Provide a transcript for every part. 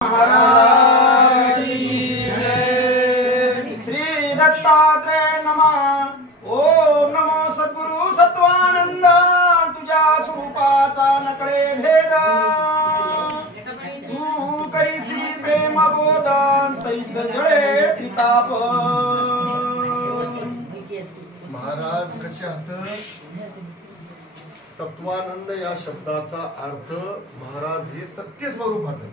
महाराज श्री दत्तात्रेय नमः। ओम नमो सद्गुरु सत्वानंद, तुझ्या स्वरूपाचा नकळे भेद, तू करीसी प्रेम बोधन, तैच जळे त्रिताप। महाराज कसे आहात? सत्वानंद या शब्दाचा अर्थ महाराज हे सत्य स्वरूप आहेत.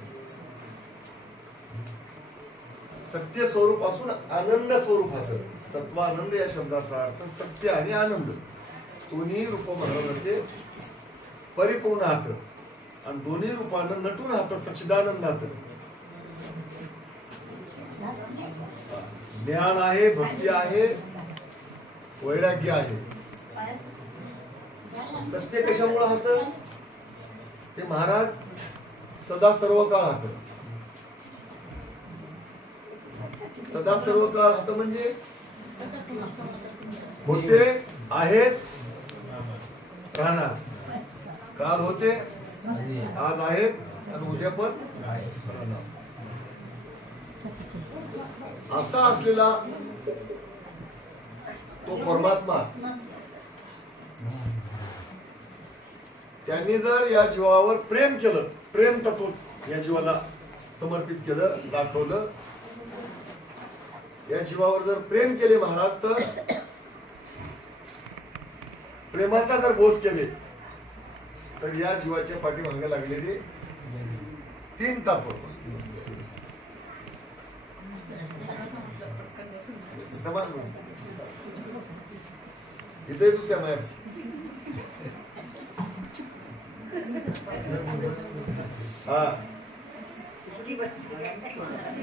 सत्य स्वरूप असून आनंद स्वरूप आहेत. सत्वानंद या शब्दाचा अर्थ सत्य आणि आनंद दोन्ही रूप महाराजाचे परिपूर्ण आहेत आणि दोन्ही रूपानं नटून आहात सच्चिदानंदात. ज्ञान आहे, भक्ती आहे, वैराग्य आहे. सत्य कशामुळे आहात? ते महाराज सदा सर्व काळ आहात. सदा सर्व काळ आहात म्हणजे होते, आहेत, राहणार. काल होते, आज आहेत आणि उद्या पण राहणार. असा असलेला तो परमात्मा त्यांनी जर या जीवावर प्रेम केलं, प्रेम तत्व या जीवाला समर्पित केलं, दाखवलं, या जीवावर जर प्रेम केले महाराज, तर प्रेमाचा जर बोध केले तर या जीवाच्या पाठीमागे लागलेले तीन ताप इथे येतोस काय माया? हा,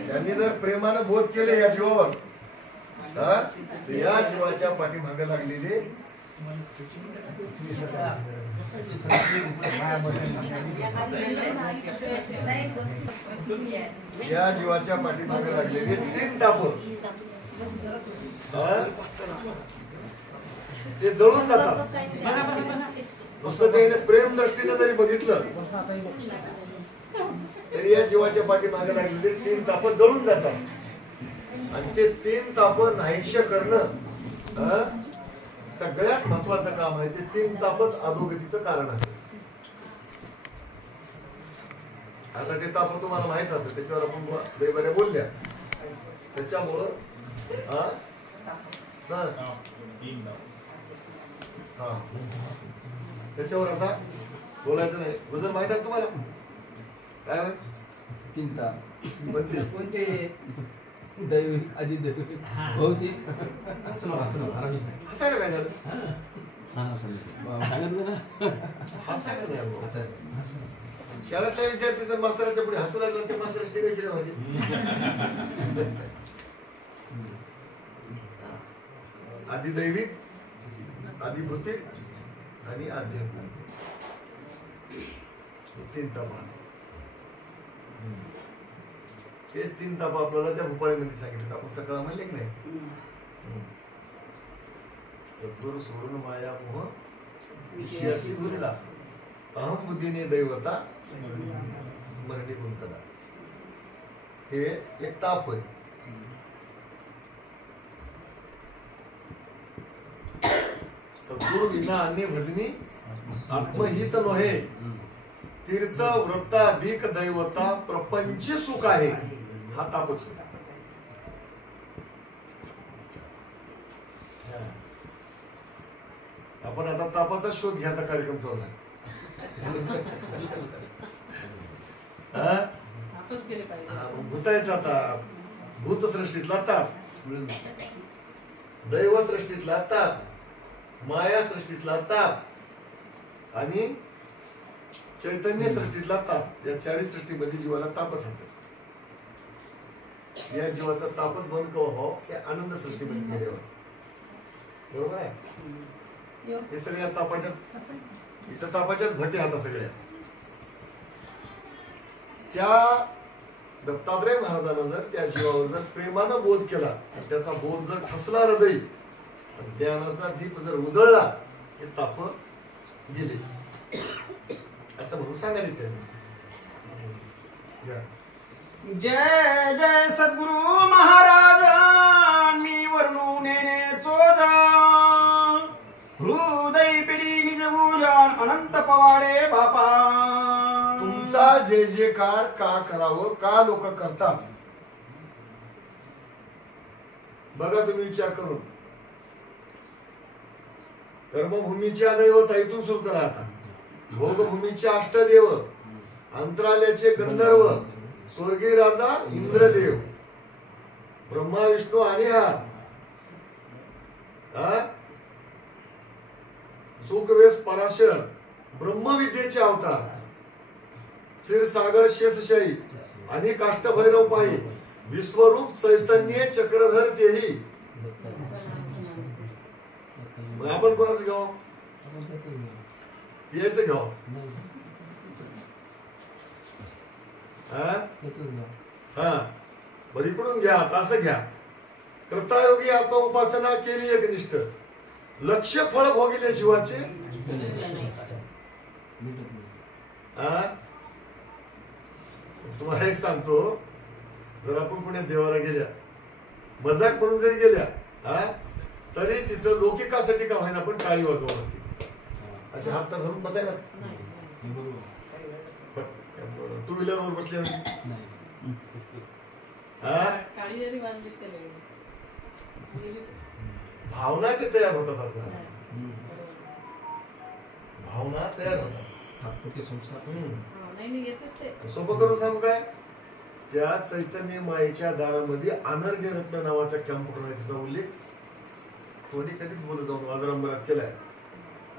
त्यांनी जर प्रेमानं बोध केले या जीवावर, तर या जीवाच्या पाठीमागे लागलेले या जीवाच्या पाठीमागे लागलेले तीन ताप ते जळून जातात. नुसतं त्याने प्रेम दृष्टीने जरी बघितलं तरी या जीवाच्या पाठीमागे लागलेले तीन ताप जळून जातात. आणि ते तीन ताप नाहीशे करणं सगळ्यात महत्वाचं काम आहे. ते तीन तापच अधोगतीचं कारण आहे. आता ते ताप तुम्हाला माहित होतं, त्याच्यावर आपण लय बऱ्या बोलल्या. त्याच्यामुळं त्याच्यावर आता बोलायचं नाही. गुजर माहित आहे तुम्हाला काय तीन ताप कोणते? दैविक, अधिदैविक, भौतिक. हसायला काय झालं? सांगितलं ना, हसायचं नाही. शाळेतल्या विद्यार्थी जर मास्तराच्या पुढे हसू लागला ते मास्तर टिकायचे म्हणजे आदिदैविक, आदिभौतिक आणि आध्यात्मिक तीन ताप. तेच तीन ताप आपल्याला त्या भूपाळीमध्ये सांगितलं. आपण सकाळ म्हणले की नाही, सद्गुरु सोडून माया मोह विषयाशी गुरला, अहम बुद्धीने दैवता स्मरणी गुंतला. हे एक ताप होय. सद्गुरु विना अन्य भजनी आत्महित नोहे, तीर्थ व्रता अधिक दैवता प्रपंच सुख आहे. हा तापच होता. आपण आता तापाचा शोध घ्यायचा कार्यक्रम चालू आहे. भूतायचा ताप, भूतसृष्टीतला ताप, दैवसृष्टीतला ताप, माया सृष्टीतला ताप आणि चैतन्य सृष्टीतला ताप. या चारी सृष्टीमध्ये जीवाला तापच होत. या जीवाचा तापच बंद हो त्या आनंद सृष्टीमध्ये गेल्यावर. बरोबर आहे? हे सगळ्या तापाच्याच इथं तापाच्याच भट्टी आता सगळ्या. त्या दत्तात्रय महाराजांना जर त्या जीवावर जर प्रेमानं बोध केला, त्याचा बोध जर ठसला हृदय, ज्ञानाचा दीप जर उजळला, हे ताप गेले असं म्हणून सांगायला त्यांनी. जय जय सद्गुरु महाराजांनी वर्णू नेने चोज हृदय पिरी निज गुजान अनंत पवाडे बापा. तुमचा जय जयकार का करावं, का लोक करतात बघा तुम्ही विचार करून. कर्मभूमीच्या दैवता इथून सुरू करा आता. भोगभूमीचे अष्टदेव, अंतराल्याचे गंधर्व, स्वर्गीय राजा इंद्रदेव, ब्रह्मा विष्णू आणि सुखवेस पराशर, ब्रह्मविद्येचे अवतार, क्षीरसागर शेषशाही आणि काष्टभैरव पायी, विश्वरूप चैतन्य चक्रधर तेही. मग आपण कोणाचं घ्याव? याच घ्याव. हा बरं इकडून घ्या. असं घ्या. कृतायोगी आत्मा उपासना केली एकनिष्ठ, लक्ष्य फळ भोगिले जीवाचे. तुम्हाला एक सांगतो, जर आपण पुण्यात देवाला गेल्या, मजाक म्हणून जरी गेल्या तरी तिथं लौकिकासाठी का होईना पण टाळी वाजवा लागते. असे हात धरून बसायला. टू व्हीलर वर बसले भावना ते तयार होतात. आपल्याला भावना तयार होतात. सोपं करून सांगू काय, त्या चैतन्य मायेच्या दारामध्ये अनर्घ्य रत्न नावाचा कॅम्प्युटर आहे. त्याचा उल्लेख कोणी कधीच बोलू जाऊन वाजरांबरात केलाय.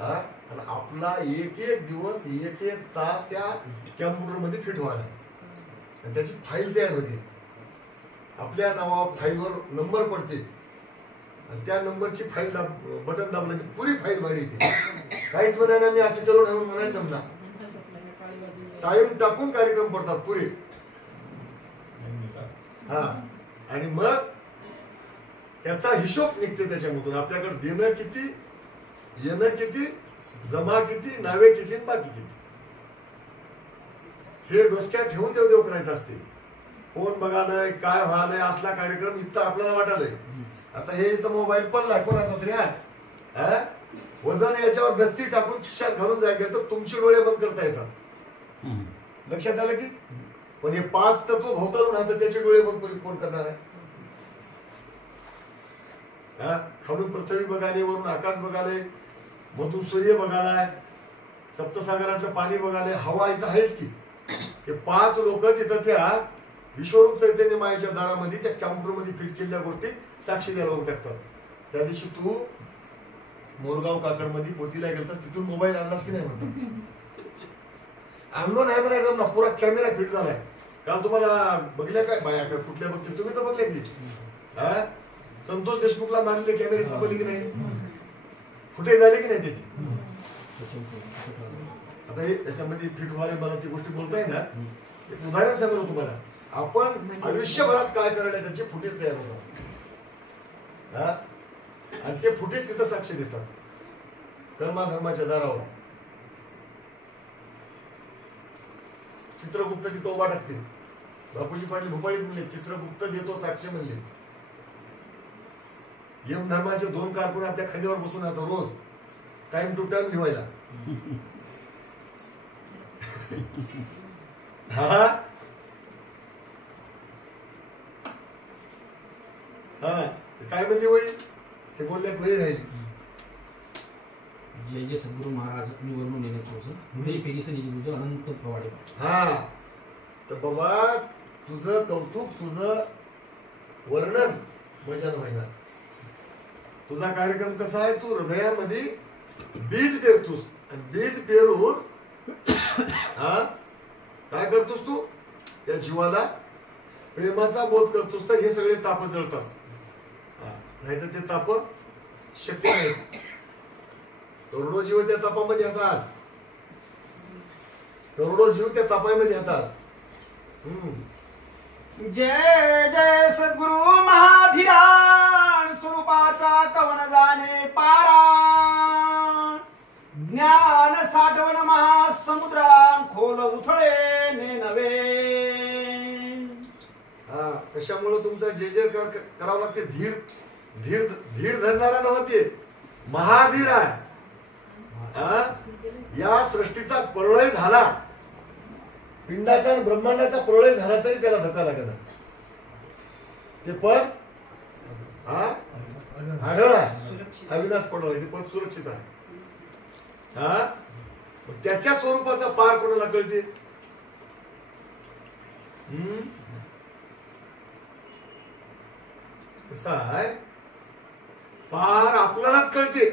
आणि आपला एक एक दिवस एक एक तास त्या कॅम्प्युटर मध्ये फिट व्हायला आणि त्याची फाईल तयार होते. आपल्या नावावर फाईलवर नंबर पडते आणि त्या नंबरची फाईल बटन दाबलं की पुरी फाईल बाहेर येते. काहीच म्हणायला मी असं केलो नाही म्हणायचं ना. टाइम टाकून कार्यक्रम पडतात पुरे. आणि मग त्याचा हिशोब निघते त्याच्यामधून. आपल्याकडे देणं किती, येणं किती, जमा किती, नावे किती, बाकी किती, हे डोसक्यात ठेवून देव करायचं असते. कोण बघालय, काय व्हायलंय, असला कार्यक्रम इथं आपल्याला वाटायलंय. आता हे इथं मोबाईल पडलाय कोणाचा तरी आहे, वजन याच्यावर दस्ती टाकून खिशात घालून जायचं तर तुमचे डोळे बंद करता येतात. लक्षात आलं की. पण हे 5 तत्व भोवतालून राहतात, त्याचे डोळे बंद कोण करणार आहे. खालून पृथ्वी बघाले, वरून आकाश बघाले, मधून सूर्य बघालाय, सप्तसागरातलं पाणी बघाले, हवा इथं आहेच की. हे 5 लोक तिथं त्या विश्वरूप चैतन्य मायेच्या दारामध्ये त्या कॅम्प्युटर मध्ये फिट केलेल्या गोष्टी साक्षी द्यायला लावून टाकतात. त्या दिवशी तू मोरगाव काकड मध्ये पोतीला गेलतास, तिथून मोबाईल आणलास की नाही म्हणतात. आणलो नाही म्हणायचं ना, पुरा कॅमेरा फिट झालाय. काल तुम्हाला बघल्या काय बाया काय कुठल्या बघतील तुम्ही तर बघले की. संतोष देशमुखला मारलेले कॅमेरे सापडले की नाही, फुटे झाले की नाही त्याची. आता हे त्याच्यामध्ये फिट व्हायला मला ती गोष्टी बोलताय ना, एक उदाहरण सांगतो तुम्हाला. आपण आयुष्यभरात काय करायला त्याचे फुटेज तयार होतात आणि ते फुटेज तिथं साक्ष देतात कर्माधर्माच्या दारावर. चित्रगुप्त तिथं उभा टाकतील. बापूजी पाटील भोपाळीत म्हणले चित्रगुप्त देतो साक्ष म्हणले. यम धर्माचे 2 कारकून आपल्या खांद्यावर बसून आता रोज टाइम टू टाइम लिहायला. काय म्हणले वय ते बोलल्यात वय राहिली. जय जय सद्गुरु महाराज निवडून येण्याचं अनंत प्रवाडे. तर बाबा तुझं कौतुक, तुझं वर्णन मजा व्हायला. तुझा कार्यक्रम कसा आहे, तू हृदयामध्ये बीज पेरतोस आणि बीज पेरून काय करतोस तू, त्या जीवाला प्रेमाचा बोध करतोस. तर हे सगळे ताप जळतात. नाहीतर ते ताप शक्य नाही. करोडो जीव त्या तापामध्ये येतात. करोडो जीव त्या तापामध्ये येतात. जय जय सद्गुरु महाधीरान स्वरूपाचा कवन जाणे पारा. ज्ञान साठवण महासमुद्रान खोल उथळे ने नवे. कशामुळे तुमचा जे जे करावं लागते? धीर धीर धीर धरणारा नव्हते, महाधीर आहे. या सृष्टीचा प्रलय झाला, पिंडाचा आणि ब्रह्मांडाचा प्रलय झाला तरी त्याला धक्का लागला. ते पद आढळ आहे, अविनाश पडला, ते पद सुरक्षित आहे. त्याच्या स्वरूपाचा पार कोणाला कळते? कसा आहे पार आपल्यालाच कळते,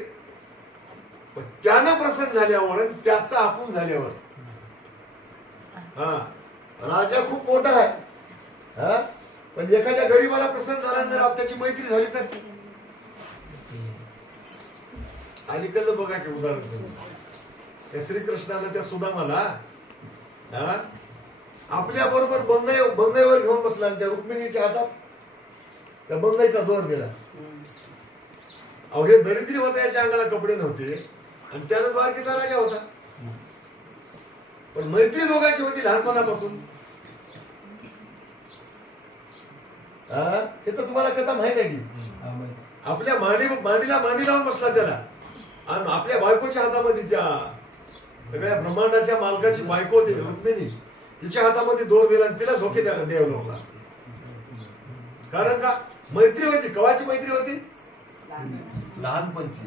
पण त्यानं प्रसन्न झाल्यावर आणि त्याचा आपण झाल्यावर. राजा खूप मोठा आहे, पण एखाद्या गरीबाला प्रसन्न झाल्यानंतर त्याची मैत्री झाली तर. अलीकडलं बघा की उदाहरण, त्या श्रीकृष्णानं त्या सुदामाला आपल्या बरोबर बंगईवर घेऊन बसला आणि त्या रुक्मिणीच्या हातात त्या बंगईचा जोर दिला. अहो हे दरिद्री होते, याच्या अंगाला कपडे नव्हते आणि त्यानं द्वारकेचा राजा होता, पण मैत्री दोघांची होती लहानपणापासून. हे तर तुम्हाला कथा माहित आहे की आपल्या मांडीला मांडी लावून बसला त्याला, आणि आपल्या बायकोच्या हातामध्ये, त्या सगळ्या ब्रह्मांडाच्या मालकाची बायको होती रुक्मिणी, तिच्या हातामध्ये दोर दिला आणि तिला झोके द्यावं लागला. कारण का? मैत्री होती. कवाची मैत्री होती? लहानपणची.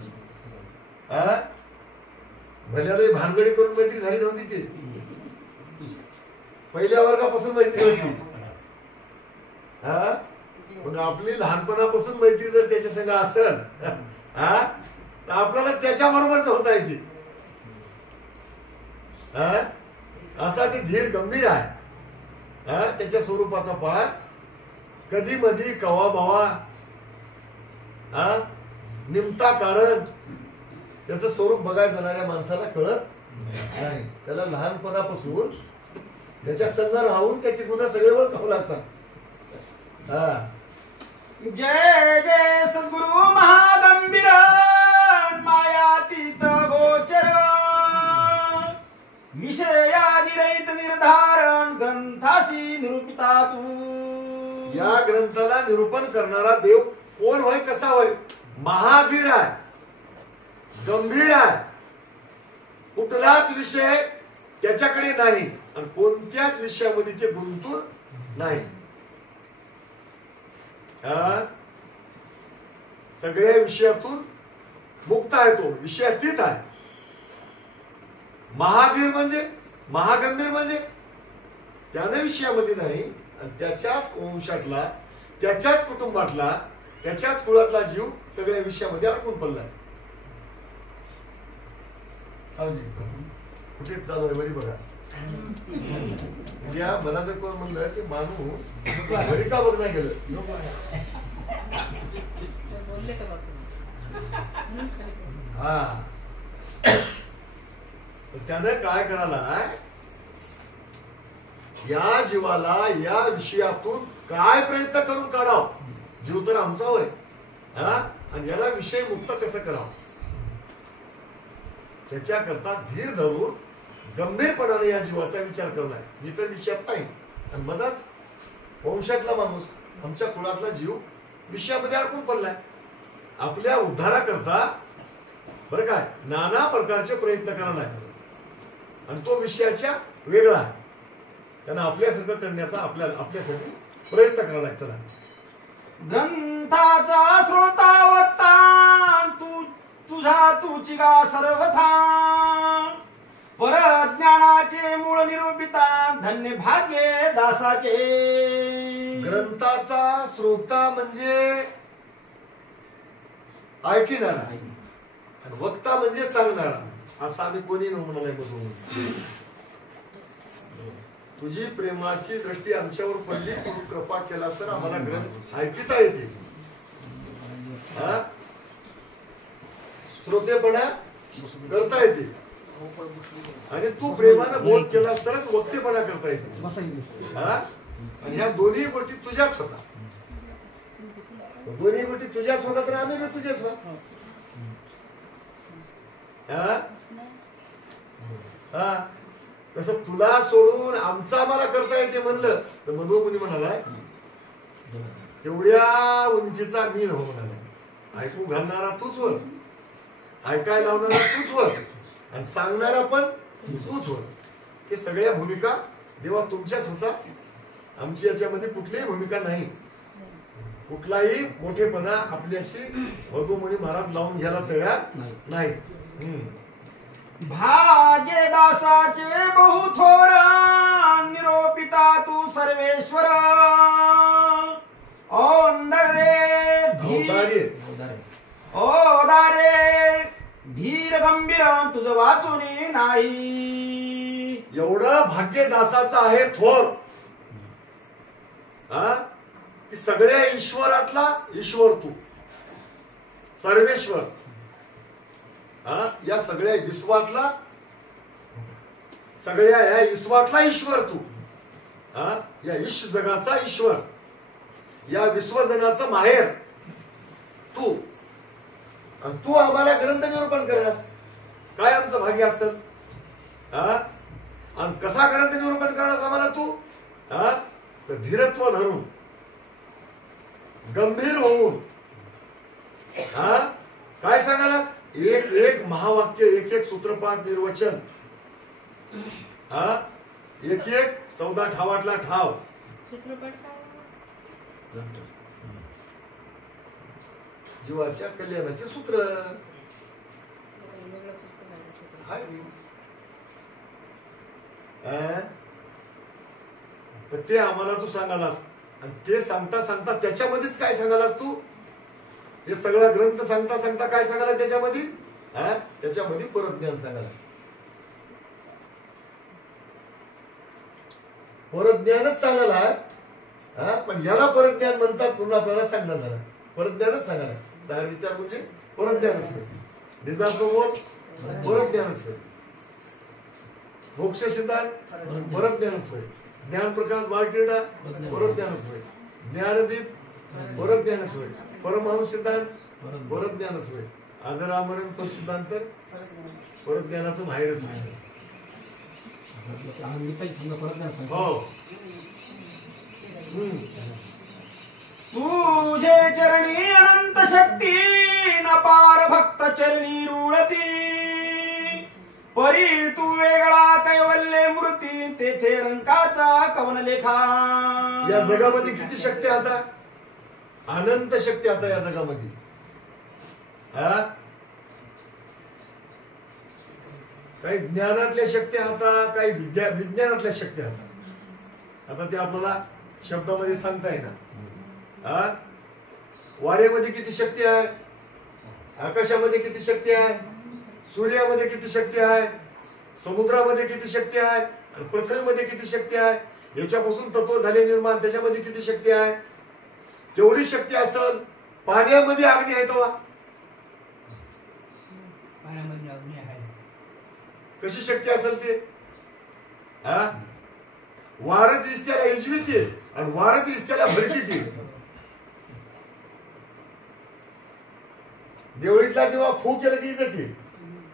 भल्याला भानगडी करून मैत्री झाली नव्हती, ती पहिल्या वर्गापासून मैत्री होती. मग आपली लहानपणापासून मैत्री जर त्याच्या संग असेल तर आपल्याला त्याच्या बरोबरच होता येते. असा ती धीर गंभीर आहे. त्याच्या स्वरूपाचा पार कधी मधी कवा बावा निमता कारण त्याचं स्वरूप बघायला जाणाऱ्या माणसाला कळत नाही. त्याला लहानपणापासून त्याच्या संग राहून त्याची गुन्हा सगळे ओळखावं लागतात. जय जय सद्गुरु महागंभीर मायातीत गोचर विषयादिरहित निर्धारण ग्रंथासी निरूपिता तू. या ग्रंथाला निरूपण करणारा देव कोण होय, कसा होय? महाधीर आहे, गंभीर आहे, कुठलाच विषय त्याच्याकडे नाही आणि कोणत्याच विषयामध्ये ते गुंतून नाही. सगळ्या विषयातून मुक्त आहे, तो विषयातीत आहे. महाधीर म्हणजे, महागंभीर म्हणजे त्याने विषयामध्ये नाही आणि त्याच्याच वंशातला, त्याच्याच कुटुंबातला, त्याच्याच कुळातला जीव सगळ्या विषयामध्ये अडकून पडलाय. कुठेच चालू आहे बरी बघा. या मला जर कोण म्हणलं की माणूस घरी का बघ नाही गेलं, त्यानं काय करायला, या जीवाला या विषयातून काय प्रयत्न करून काढाव. जीव तर आमचा होय, आणि याला विषय मुक्त कसं करावं त्याच्याकरता धीर धरून गंभीरपणाने या जीवाचा विचार करलाय. मी तर विषयात नाही, आणि मजाच वंशातला माणूस, आमच्या कुळातला जीव विषयामध्ये अडकून पडलाय. आपल्या उद्धाराकरता बरं काय नाना प्रकारचे प्रयत्न करायला, आणि तो विषयाच्या वेगळा आहे. त्यांना आपल्यासारखं करण्याचा आपल्यासाठी प्रयत्न करायला. चला, ग्रंथाचा श्रोता तुझा तुची गा सर्वथा परज्ञानाचे मूळ निरूपिता धन्य भाग्य दासाचे. ग्रंथाचा श्रोता म्हणजे ऐकणारा, आणि वक्ता म्हणजे सांगणारा. असं आम्ही कोणी म्हणालाय बसवून. तुझी प्रेमाची दृष्टी आमच्यावर पडली, तू कृपा केलास तर आम्हाला ग्रंथ ऐकता येते. श्रोतेपणा करता येते, आणि तू प्रेमानं बोध केलास तरच वक्तेपणा करता येते. आणि ह्या दोन्ही गोष्टी तुझ्याच होता, दोन्ही गोष्टी तुझ्याच होता तर आम्ही तुझेच होत. तसं तुला सोडून आमचा आम्हाला करता येते म्हणलं तर मधुमुनी म्हणालाय एवढ्या उंचीचा मीन होणार, ऐकू घालणारा तूच होस, ऐकायला लावणारा तूच होस, आणि सांगणारा पण तूच होस. हे सगळ्या भूमिका देवा तुमच्याच होता. आमची याच्यामध्ये कुठलीही भूमिका नाही. कुठलाही मोठेपणा आपल्याशी वधूमणी महाराज लावून घ्यायला तयार नाही. भाग्य दासाचे बहु थोर, निरोपिता तू सर्वेश्वर. ओदारे धीर गंभीर तुझं वाचुनी नाही. एवढं भाग्य दासाचं आहे थोर, की सगळ्या ईश्वरातला ईश्वर तू सर्वेश्वर. या सगळ्या विश्वातला, सगळ्या या विश्वातला ईश्वर तू. या ईश जगाचा ईश्वर, या विश्वजनाचं माहेर तू. आणि तू आम्हाला ग्रंथ निरूपण करलास. काय आमचं भाग्य असेल? आणि कसा ग्रंथ निरूपण करलास आम्हाला तू? तर धीरत्व धरून, गंभीर होऊन, काय सांगालास? एक एक महावाक्य, एक एक सूत्रपाठ निर्वचन, एक एक 14 ठावातला ठाव. जीवाच्या कल्याणाचे सूत्र तर ते आम्हाला तू सांगालास. आणि ते सांगता सांगता त्याच्यामध्येच काय सांगालास तू? हे सगळा ग्रंथ सांगता सांगता काय सांगाला त्याच्यामध्ये? त्याच्यामध्ये परज्ञान सांगाला. परज्ञानच सांगाला. पण याला परज्ञान म्हणतात पुन्हा आपल्याला सांगणार झाला. परज्ञानच सांगायला. सार विचार म्हणजे परज्ञानच होईल. निजाप्रबोध परज्ञानच होईल. मोक्ष सिद्धांत परज्ञानच होईल. ज्ञान प्रकाश बाळक्रीडा परज्ञानच होईल. ज्ञानदीप परज्ञानच होईल. परमहंस सिद्धांत परज्ञानच होईल. आजरामरण पर सिद्धांत तर परज्ञानाचं बाहेरच होईल. हो. तुझे चरणी अनंत शक्ती, न पार भक्त चरणी रुळती. परी तू वेगळा कैवल्य मूर्ती, तेथे रंकाचा कवन लेखा. या जगामध्ये किती शक्ती आता? अनंत शक्ती आता या जगामध्ये. काही ज्ञानातल्या शक्ती आता, काही विज्ञानातल्या शक्ती आता. आता ते आपल्याला शब्दामध्ये सांगता येणार. वारेमध्ये किती शक्ती आहे, आकाशामध्ये किती शक्ती आहे, सूर्यामध्ये किती शक्ती आहे, समुद्रामध्ये किती शक्ती आहे, आणि पृथ्वीमध्ये किती शक्ती आहे, याच्यापासून तत्व झाले निर्माण, त्याच्यामध्ये किती शक्ती आहे. तेवढी शक्ती असेल पाण्यामध्ये अग्नी आहे तेव्हा. कशी शक्ती असेल ते? वारच इस्त्याला इजविते आणि वारच इस्त्याला भडकिते. देवळीतला तेव्हा फू केलं की जाते,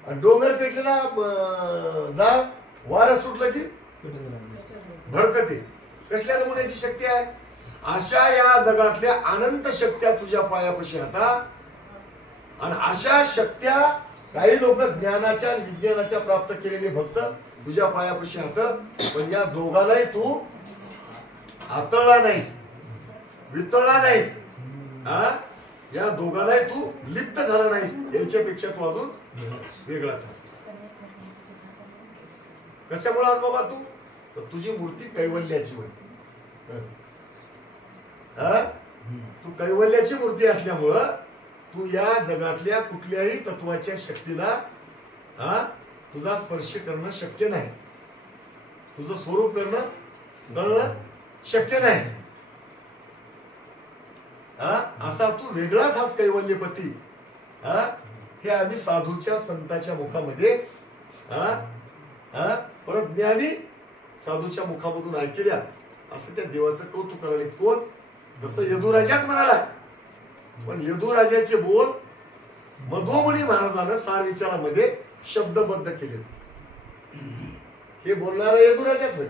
आणि डोंगर पेटलेला जाळ वार सुटलं की भडकते. कसल्या नमुन्याची शक्ती आहे? अशा या जगातल्या अनंत शक्त्या तुझ्या पायापाशी आता. आणि अशा शक्त्या काही लोक ज्ञानाच्या आणि विज्ञानाच्या प्राप्त केलेले भक्त तुझ्या पायापाशी हात. पण या दोघालाही तू हातळला नाहीस, वितळला नाहीस. या दोघालाही तू लिप्त झाला नाहीस. याच्यापेक्षा तू अजून वेगळाच आहेस. कशामुळे आज बाबा तू? तर तुझी मूर्ती कैवल्याची होय. तू कैवल्याची मूर्ती असल्यामुळं तू या जगातल्या कुठल्याही तत्वाच्या शक्तीला तुझा स्पर्श करणं शक्य नाही. तुझं स्वरूप करणं शक्य नाही. असा तू वेगळाच हाच कैवल्यपती. हे आम्ही साधूच्या संताच्या मुखामध्ये परत ज्ञानी साधूच्या मुखामधून ऐकल्या. असं त्या देवाचं कौतुक करायला. कोण? तसं यदुराजाच म्हणाला. पण यदुराजाचे बोल मधोमणी महाराजानं सार विचारामध्ये शब्दबद्ध केले. हे बोलणारा यदुराजाच होय.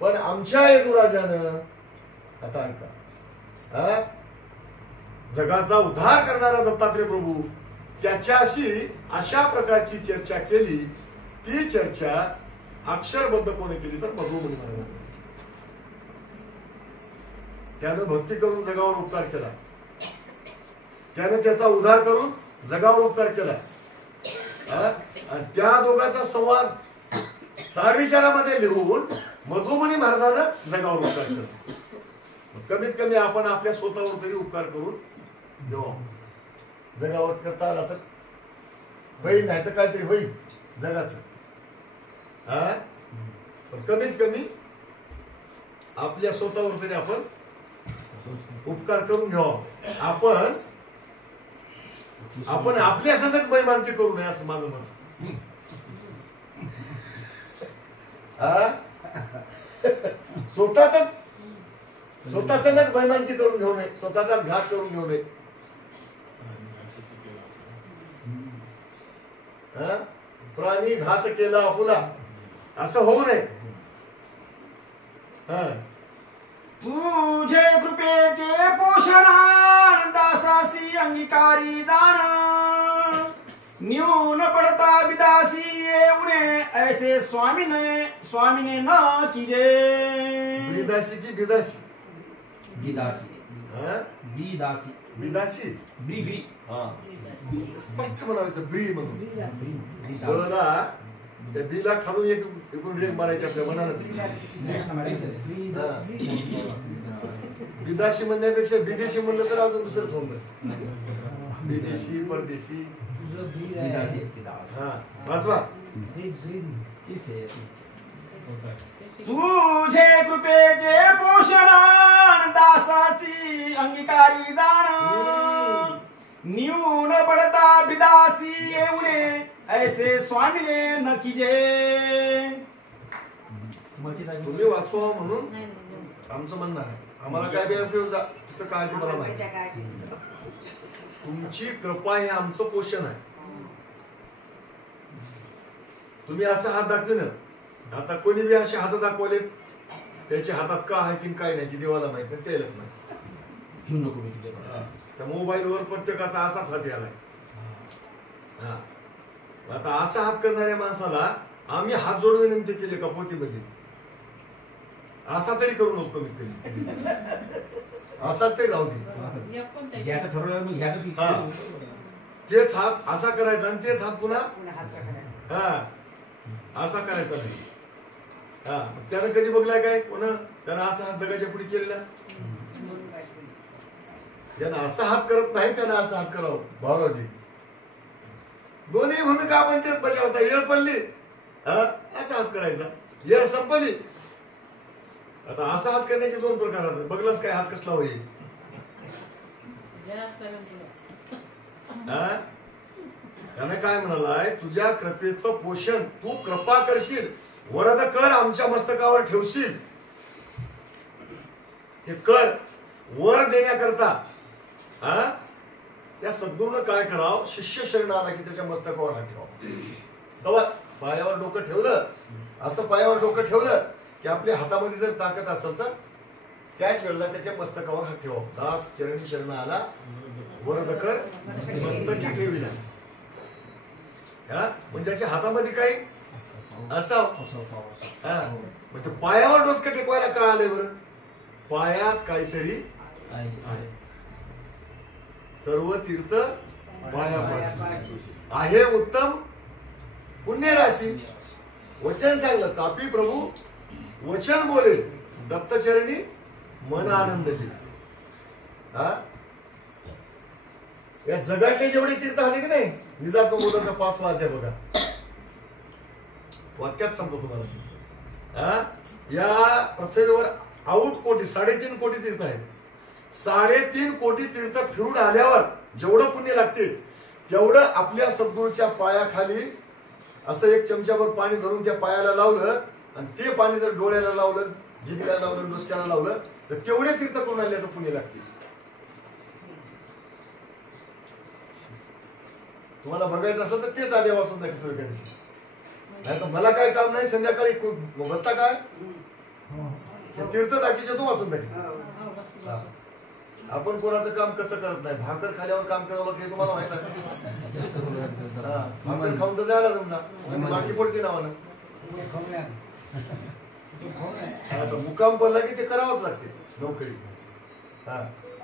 पण आमच्या यदुराजानं, आता ऐका, हा? जगाचा उद्धार करणारा दत्तात्रय प्रभू त्याच्याशी अशा प्रकारची चर्चा केली. ती चर्चा अक्षरबद्ध कोणी केली तर मधुमुनी महाराज. त्यानं भक्ती करून जगावर उपकार केला. त्याने त्याचा उद्धार करून जगावर उपकार केला. आणि त्या दोघांचा संवाद सारविचारामध्ये लिहून मधुमुनी महाराजानं जगावर उपकार केला. कमीत कमी आपण आपल्या स्वतःवर तरी उपकार करून देऊ. जगावर करता आला तर होईल, नाही तर काहीतरी होईल जगाचं. पण कमीत कमी आपल्या स्वतःवर तरी आपण उपकार करून घ्यावा. आपण आपल्या संगच बैमानती करू नये असं माझं मत. स्वतः संगच बैमानती करून घेऊ नये, स्वतःचाच घात करून घेऊ नये. प्राणी घात केला आपुला असं होऊ नये. तुझे कृपेचे पोषण दासासी अंगीकारी दान न्यून पडता बिदासी येऊने ऐसे स्वामीने न कीजे. बिदासी की बिदासी? बिदासी. बिदासी. बिदासी. ब्री ब्री. स्पष्ट म्हणायचं ब्री म्हणून. त्या बीला खालून एकूण रेग मारायचे आपल्या मनानच. विदेशी म्हणण्यापेक्षा विदेशी म्हणलं तर अजून दुसरंच होऊन बसतं. विदेशी परदेशी. वाचवा. तुझे कृपेचे पोषण दासासी अंगीकारी दान न्यून पडता बिदासी येऊने ऐसे स्वामीने न कीजे. तुम्ही वाचवा म्हणून आमचं म्हणणं आहे. आम्हाला काय तिथं काय ते मला माहिती. तुमची कृपा हे आमचं पोषण आहे. तुम्ही असं हात दाखवे ना. आता कोणी बी असे हात दाखवले त्याच्या हातात का आहे की काय नाही की देवाला माहित नाही, त्यालाच नाही. त्या मोबाईलवर प्रत्येकाचा असाच हात यालाय. आता असा हात करणाऱ्या माणसाला आम्ही हात जोडून विनंती केली का पोतीमध्ये? असा तरी करू नको. कमीत कमी असा तरी राहू दे. तेच हात असा करायचा आणि तेच हात पुन्हा असा करायचा नाही. त्यानं कधी बघलाय काय कोणा? त्यानं असा हात जगाच्या पुढे केलेला. ज्यानं असा हात करत नाही त्यानं असा हात करावं. भाऊरावजी दोन्ही भूमिका आपण तेच बजावता. येळ पडली असा हात करायचा, येळ संपली. आता असा हात करण्याचे दोन प्रकार आहेत. बघलाच काय हात कसला होईल? त्याने काय म्हणालाय? तुझ्या कृपेचं पोषण तू कृपा करशील, वरद कर आमच्या मस्तकावर ठेवशील. हे कर वर देण्याकरता त्या सद्गुरूनं काय करावं? शिष्य शरण आला की त्याच्या मस्तकावर हात ठेवावा. तेव्हाच पायावर डोकं ठेवलं, असं पायावर डोकं ठेवलं की आपल्या हातामध्ये जर ताकद असेल तर त्याच वेळेला त्याच्या मस्तकावर हात ठेवावा. दास चरणी शरण आला, वरद कर मस्तकी ठेविला. म्हणजे त्याच्या हातामध्ये काही असावं. म्हणजे पायावर डोसकं टेकवायला काय आलंय बरं? पायात काहीतरी आहे. सर्व तीर्थ पायापाशी आहे उत्तम पुण्य राशी. वचन सांगलं तापी प्रभू वचन बोले, दत्तचरणी मन आनंद दे. या जगातले जेवढे तीर्थ आले की नाही, निजात बोधाचा 5वा अध्याय बघा. वाक्यात सांगतो तुम्हाला. या पृथ्वीवर आऊट कोटी 3.5 कोटी तीर्थ आहेत. 3.5 कोटी तीर्थ फिरून आल्यावर जेवढं पुण्य लागते तेवढं आपल्या सद्गुरूच्या पायाखाली असं एक चमच्याभर पाणी धरून त्या पायाला लावलं आणि ते पाणी जर डोळ्याला लावलं, जिभेला लावलं, डोसक्याला लावलं तर तेवढे तीर्थ करून आल्याचं पुण्य लागते. तुम्हाला बघायचं असेल तर तेच आधी वाचून दाखवतो एका दिवशी. नाही तर मला काय काम नाही, संध्याकाळी बसता काय तीर्थ दाखीचे तो वाचून दाखव. आपण कोणाचं काम कसं करत नाही. भाकर खाल्यावर काम करावं लागतं हे तुम्हाला माहित आहे. भाकर खाऊन तर जायला जमणार बाकी पडते नावानं. आता मुकाम पडला की ते करावंच लागते नोकरी. हा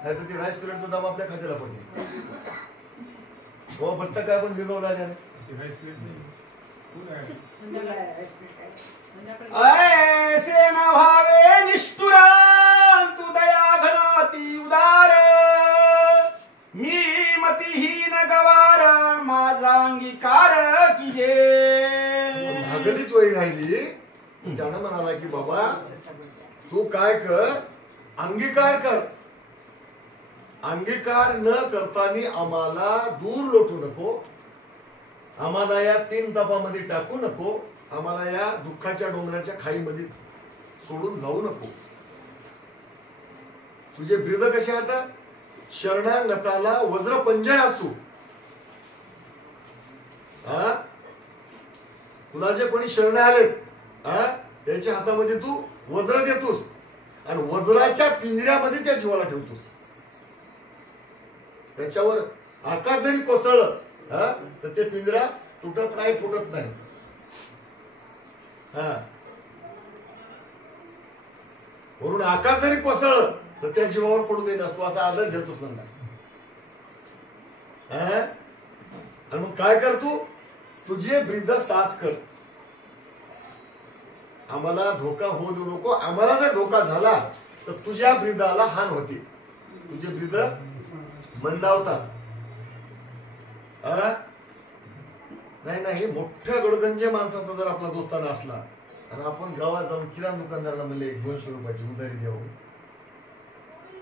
नाही तर ती राईस पिरियडचं दाम आपल्या खात्याला पडते. हो बसता काय पण बिघवला त्याने. ऐसे न भावे निष्ठुर तू दया घनाती उदार मी मतिहीन गवार माझा अंगीकार कीजे. भागलीच वही राहिली. त्यानं म्हणाला की बाबा तू काय कर अंगीकार कर. अंगीकार न करताना आम्हाला दूर लोटू नको. आम्हाला या 3 तापामध्ये टाकू नको. आम्हाला या दुःखाच्या डोंगराच्या खाईमध्ये सोडून जाऊ नको. तुझे ब्रीद कसे आता शरणागताला वज्र पंजय असतो. तुला जे कोणी शरण आलेत त्यांच्या हातामध्ये तू वज्र देतोस आणि वज्राच्या पिंजऱ्यामध्ये त्या जीवाला ठेवतोस. त्याच्यावर आकाश जरी कोसळलं तर ते पिंजरा तुटत नाही फुटत नाही. वरून आकाश जरी कोसळलं तर त्या जीवावर पडू दे नसतो असा आदर्श घेतोस म्हणला. आणि मग काय कर तू तुझे ब्रीद साच कर. आम्हाला धोका होऊ देऊ नको. आम्हाला जर धोका झाला तर तुझ्या ब्रीदाला हान होते. तुझे ब्रीद मंदावतात. नाही मोठ्या गडगंज माणसाचा जर आपला दोस्ताना असला आणि आपण गावात जाऊन किराणा दुकानदाराला म्हणले 200 रुपयाची उधारी द्यावं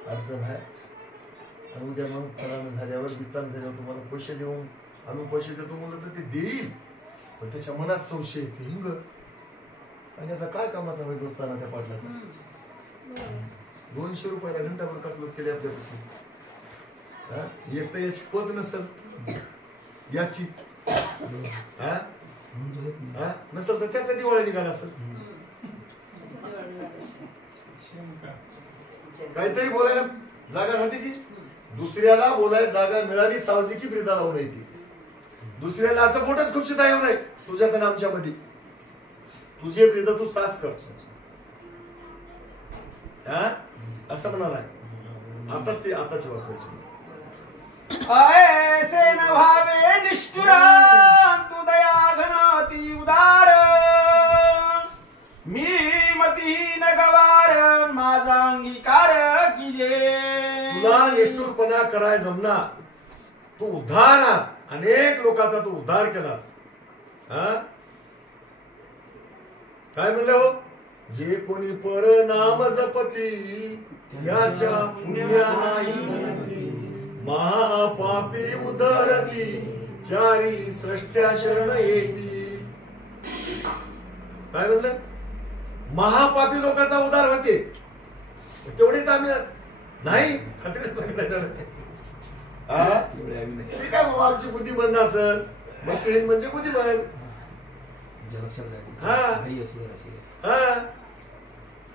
अडचण आहे आणि उद्या मग फरानं झाल्यावर विस्तार झाल्यावर तुम्हाला पैसे देऊन आम्ही पैसे देतो म्हणलं तर ते देईल. पण त्याच्या मनात संशय येते हिंग आणि याचा काय कामाचा होईल दोस्ताना त्या पाटलाचा. 200 रुपयाला घंटाभर कापलत केले आपल्यापासून. एक तर याची पद नसल याची नसल तर त्याचा दिवाळी निघाला असेल. काहीतरी बोलायला जागा राहते की दुसऱ्याला बोलायला जागा मिळाली सावजी की ब्रीदाला होऊन येते. दुसऱ्याला असं बोटच खुपशीत येऊ नये तुझ्यात आणि आमच्या मध्ये. तुझे ब्रीद तू साच कर असं म्हणालाय. आता ते आताची वाचवायची. ऐसे न भावे निष्ठुर तू दया घनाती उदार मी मतिहीन गवार माझा अंगीकार कीजे. तुला निष्ठुरपणा कराय जमना. तू उद्धारास अनेक लोकांचा तू उद्धार केलास. काय म्हणलं हो जे कोणी पर नाम जपती याच्या पुण्या नाही म्हणती महापापी उदरती चारी सृष्ट्या शरण येती. काय म्हणलं महापापी लोकांचा उद्धार होते. तेवढे तर आम्ही नाही खात्री सांगितलं. ठीक आहे बाबा आमची बुद्धिमंद असेल मग ते म्हणजे बुद्धिमंद.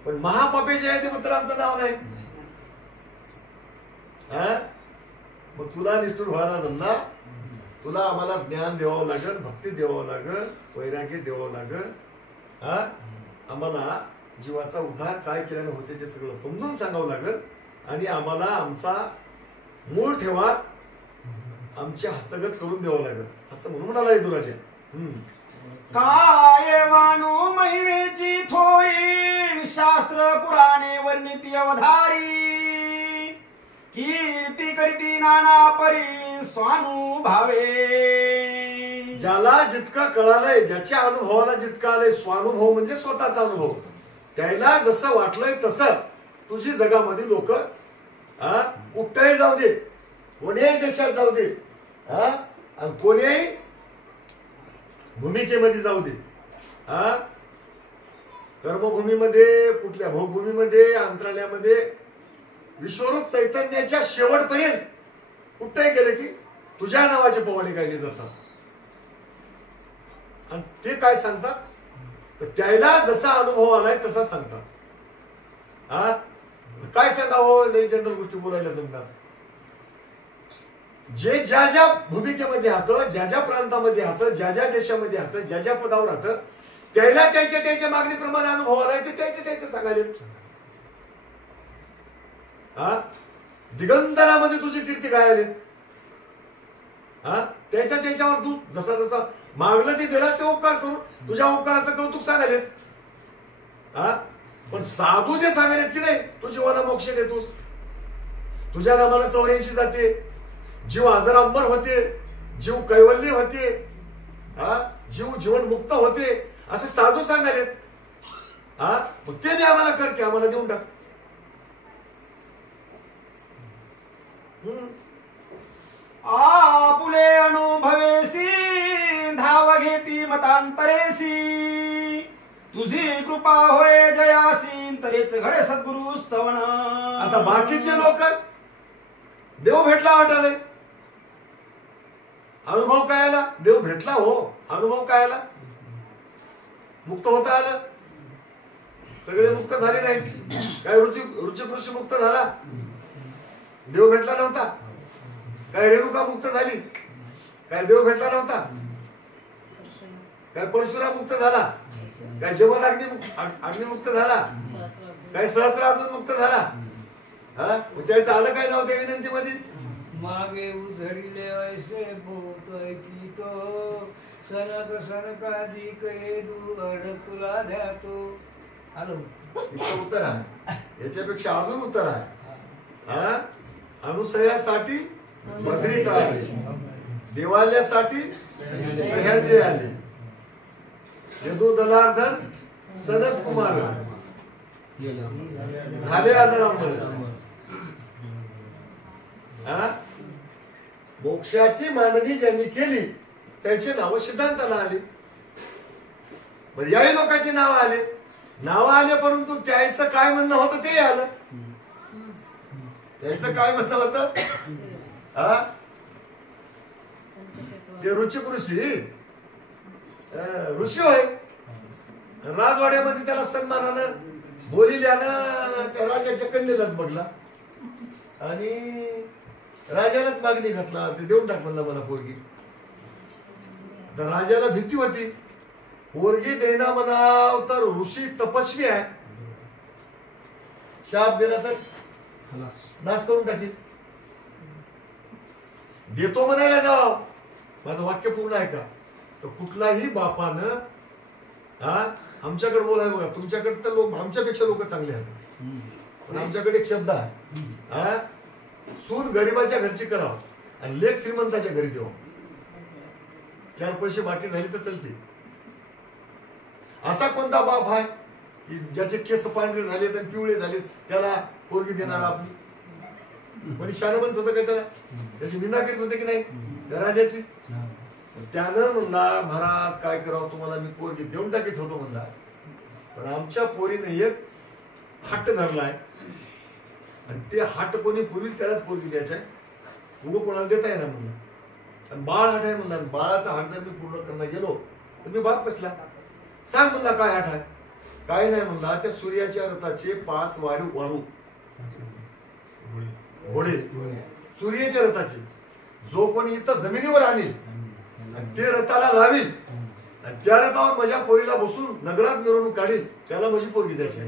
पण महापापेच्या यादीबद्दल आमचं नाव नाही. मग तुला निष्ठुर व्हायला जमला. तुला आम्हाला ज्ञान द्यावं लागल भक्ती द्यावं लागल वैराग्य द्यावं लागल. आम्हाला जीवाचा उद्धार काय केल्याने होते ते सगळं समजून सांगावं लागल आणि आम्हाला आमचा मूळ ठेवा आमचे हस्तगत करून द्यावं लागल असं म्हणून म्हणाला यदुराजा. काय वाणू महिमेची थोरी शास्त्र पुराणे वर्णिती अवधारी कीर्ती करीती नाना परी स्वानुभवे. ज्याला जितकं कळालंय ज्याच्या अनुभवाला जितकं आलंय स्वानुभव म्हणजे स्वतःचा अनुभव त्याला जसं वाटलंय तसं तुझी जगामध्ये लोक कुठेही जाऊ दे कोण्याही देशात जाऊ दे आणि कोण्याही भूमिकेमध्ये जाऊ दे कर्मभूमीमध्ये कुठल्या भोगभूमीमध्ये अंतरालयामध्ये विश्वरूप चैतन्याच्या शेवटपर्यंत कुठेही गेले की तुझ्या नावाचे पोवाडे गायले जातात. आणि ते काय सांगतात तर त्याला जसा अनुभव आलाय तसा सांगतात. काय सांगावं, लय जनरल गोष्टी बोलायला जमणार. जे ज्या ज्या भूमिकेमध्ये हातं, ज्या ज्या प्रांतामध्ये हातं, ज्या ज्या देशामध्ये हातं, ज्या ज्या पदावर हातं, त्याला त्याच्या मागणीप्रमाणे अनुभव आलाय ते त्याचे सांगायले. हा, दिगंतरामध्ये तुझी कीर्ती काय आली. हा, त्याच्यावर तू जसा जसा मागलं ते दिला ते उपकार करू, तुझ्या उपकाराचं कौतुक सांगायले. हा, पण साधू जे सांगायलेत की नाही, तू जीवाला मोक्ष देतोस, तुझ्या नामाला 84 जाते, जीव आजारांबर होते, जीव कैवल्य होते, हा, जीव जीवन मुक्त होते, असे साधू सांगायलेत. हा, मग ते आम्हाला कर की आम्हाला देऊन टाक. आपुले अनुभवेसी धाव घेती मतांतरेसी, तुझी कृपा होय जयासी तरेच घडे सद्गुरु स्तवन. आता बाकीचे लोक देव भेटला वाटाले, अनुभव काय आला, देव भेटला हो, अनुभव काय आला, मुक्त होता आलं, सगळे मुक्त झाले नाहीत. काय रुचिकृषी मुक्त झाला, देव भेटला नव्हता. काय रेणुका मुक्त झाली, काय देव भेटला नव्हता. काय परशुराम मुक्त झाला, काय जमल अग्निमुक्त झाला, काय सहस्रार्जुन मुक्त झाला. हा, त्याचं आलं काय नाव त्या विनंतीमध्ये, मागे उधळले ऐसे भूत ऐकितो, सनक सनकाधिक येदू अडकुला ध्यातो. आलो इतकं उत्तर आहे, याच्यापेक्षा अजून उत्तर आहे. हा, अनुसयासाठी बद्रिक आले, देवालयासाठी सह्याद्री आले, यदू दलार्धन सनत कुमार झाले आजारांमध्ये. मोक्षाची मांडणी ज्यांनी केली त्यांची नावं सिद्धांताला आली. बरं, याही लोकांची नावं आले, नावं आले, परंतु त्याचं काय म्हणणं होतं ते आलं. त्याचं काय म्हणणं होतं, ते रुचिकृषी ऋषी होय. राजवाड्यामध्ये त्याला सन्मानानं बोलिल्यानं त्या राजाच्या कन्येलाच बघला आणि राजालाच मागणी घातला, ते देऊन टाक म्हणलं मला पोरगी. तर राजाला भीती होती, पोरगी देना म्हणाव तर ऋषी तपस्वी आहे, शाप दिला तर नाश करून टाकील. देतो म्हणायला जाव, माझं वाक्य पूर्ण आहे का, तर कुठलाही बापानं आमच्याकडे बोलाय बघा, तुमच्याकडे तर लोक आमच्यापेक्षा लोक चांगले आहेत, पण आमच्याकडे एक शब्द आहे, सून गरीबाच्या घरची करावं आणि लेख श्रीमंताच्या घरी देवा, 4 पैसे बाकी झाले तर चलते. असा कोणता बाप आहे की ज्याचे केस पांढरे झाले आणि पिवळे झाले त्याला पोरगी देणार आपली. पण शान म्हणत होतं काय, त्याला त्याची निंदा करीत होते की नाही त्या राजाची. त्यानं म्हणला, महाराज काय करावं, तुम्हाला मी पोरगी देऊन टाकीत होतो म्हणला, पण आमच्या पोरीने एक हट्ट धरलाय आणि ते हट्ट कोणी पुरविल त्यालाच पोरगी द्यायचंय, उगं कोणाला देता येणार म्हणलं. आणि बाळ हट आहे म्हणला, बाळाचा हट जर मी पूर्ण करणं गेलो तर मी बाप कसला. सांग म्हणला काय हट आहे. काय नाही म्हणला, त्या सूर्याच्या रथाचे 5 वारू घोडे सूर्याच्या रथाचे, जो कोणी इथं जमिनीवर आणील आणि ते रथाला लावील आणि त्या रथावर माझ्या पोरीला बसून नगरात मिरवणूक काढील त्याला माझी पोरगी द्यायची.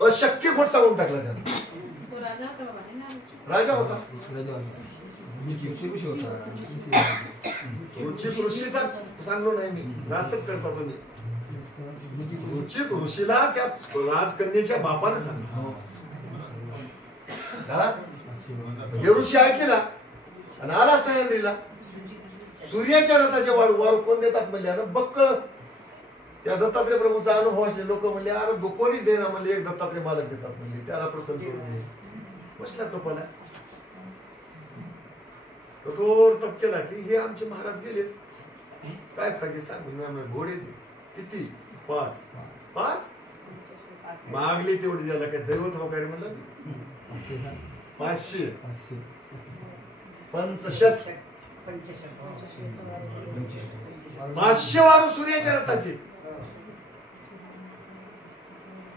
अशक्य खोट सांगून टाकला त्याला. राजा होता, ऋषीचा सांगलो नाही मी, असंच करता तुम्ही. ऋषीला त्या राजकन्येच्या बापानं सांगितलं, हे ऋषी ऐकला आणि आला सह्याद्रीला. सूर्याच्या रथाचे वारू कोण देतात म्हणले, बक्कळ त्या दत्तात्रय प्रभूचा अनुभव असले लोक म्हणले, अरे कोणी देना म्हणले, एक दत्तात्रय बालक देतात म्हणले, त्याला प्रसन्न करून बसला तो पला. तो तप केला की हे आमचे महाराज गेलेच, काय पाहिजे सांग. घोडे किती, 5 मागली तेवढी द्यायला काय दैवत वगैरे म्हणलं. 500 पंचशत 500 वारू सूर्याच्या रथाचे.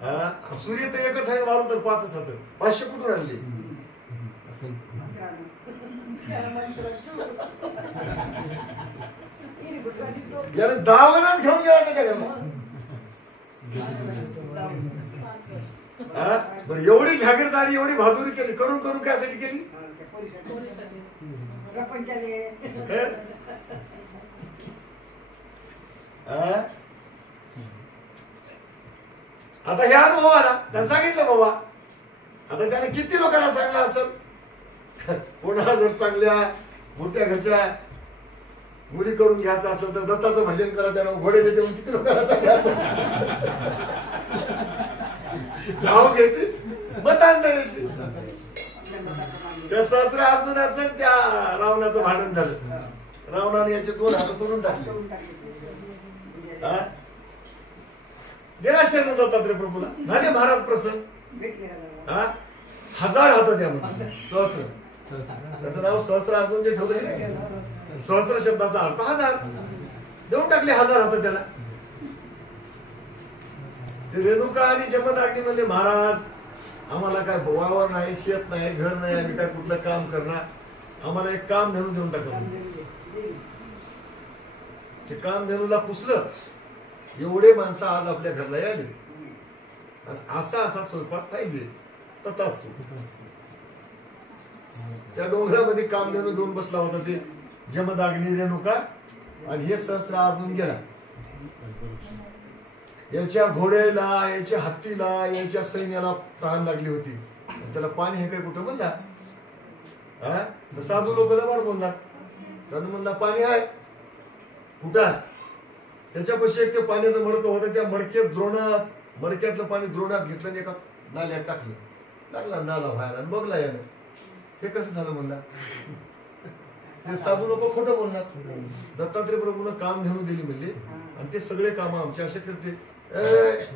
सूर्य तर एकच आहे, वारू तर 5च हात. 500 कुठून आणले? याने दावणच घेऊन गेला त्याच्या घरला. बरं, एवढी जागीरदारी एवढी बहादुरी केली, करून करून कायसाठी केली? आता ह्या अनुभव आला, त्यानं सांगितलं बाबा. आता त्याने किती लोकांना सांगलं असेल? कोणाला जर चांगल्या मोठ्या घरच्या मुली करून घ्यायचं असेल तर दत्ताचं भजन करा, त्यानं घोडे देते म्हणून किती लोकांना सांगायचं. नाव घेते मतांतरेशी. त्या सहस्त्र अर्जुनाचं त्या रावणाचं भांडण झालं. रावणाने याचे 2 हात तोडून टाकले. गेला शरण दत्तात्रय प्रभूला, झाले महाराज प्रसन्न. 1000 हात द्या म्हणजे सहस्त्र. त्याचं नाव सहस्त्र अर्जुन जे ठेवलंय, सहस्त्र शब्दाचा अर्थ 1000. देऊन टाकले 1000 हात त्याला. रेणुका आणि जमदग्नी म्हणले, महाराज आम्हाला काय वावर नाही, शेत नाही, घर नाही, आम्ही काय कुठलं काम करणार, आम्हाला एक काम धनु देऊन टाकलं. ते काम धनुला पुसलं. एवढे माणसं आज आपल्या घरला यायले आणि असा स्वयंपाक पाहिजे तर असतो. त्या डोंगरामध्ये कामधेनू घेऊन बसला होता ते जमदग्नी, रेणुका आणि हे सहस्त्र अर्जुन गेला. याच्या घोड्याला, याच्या हत्तीला, याच्या सैन्याला तहान लागली होती. त्याला पाणी हे काय कुठं म्हणला? साधू लोक लबाड बोलणार. त्यानं म्हणला पाणी आहे कुठं? त्याच्यापाशी एक ते पाण्याचं मडकं होतं. त्या मडक्यातलं पाणी द्रोणात घेतलं आणि एका नाल्यात टाकलं. लागला नाला व्हायला आणि बघला यानं. हे कसं झालं म्हणला? ते साधू लोक खोटं बोलणार. दत्तात्रय प्रभूनं काम धेनू दिली म्हणले आणि ते सगळे काम आमचे असे करते.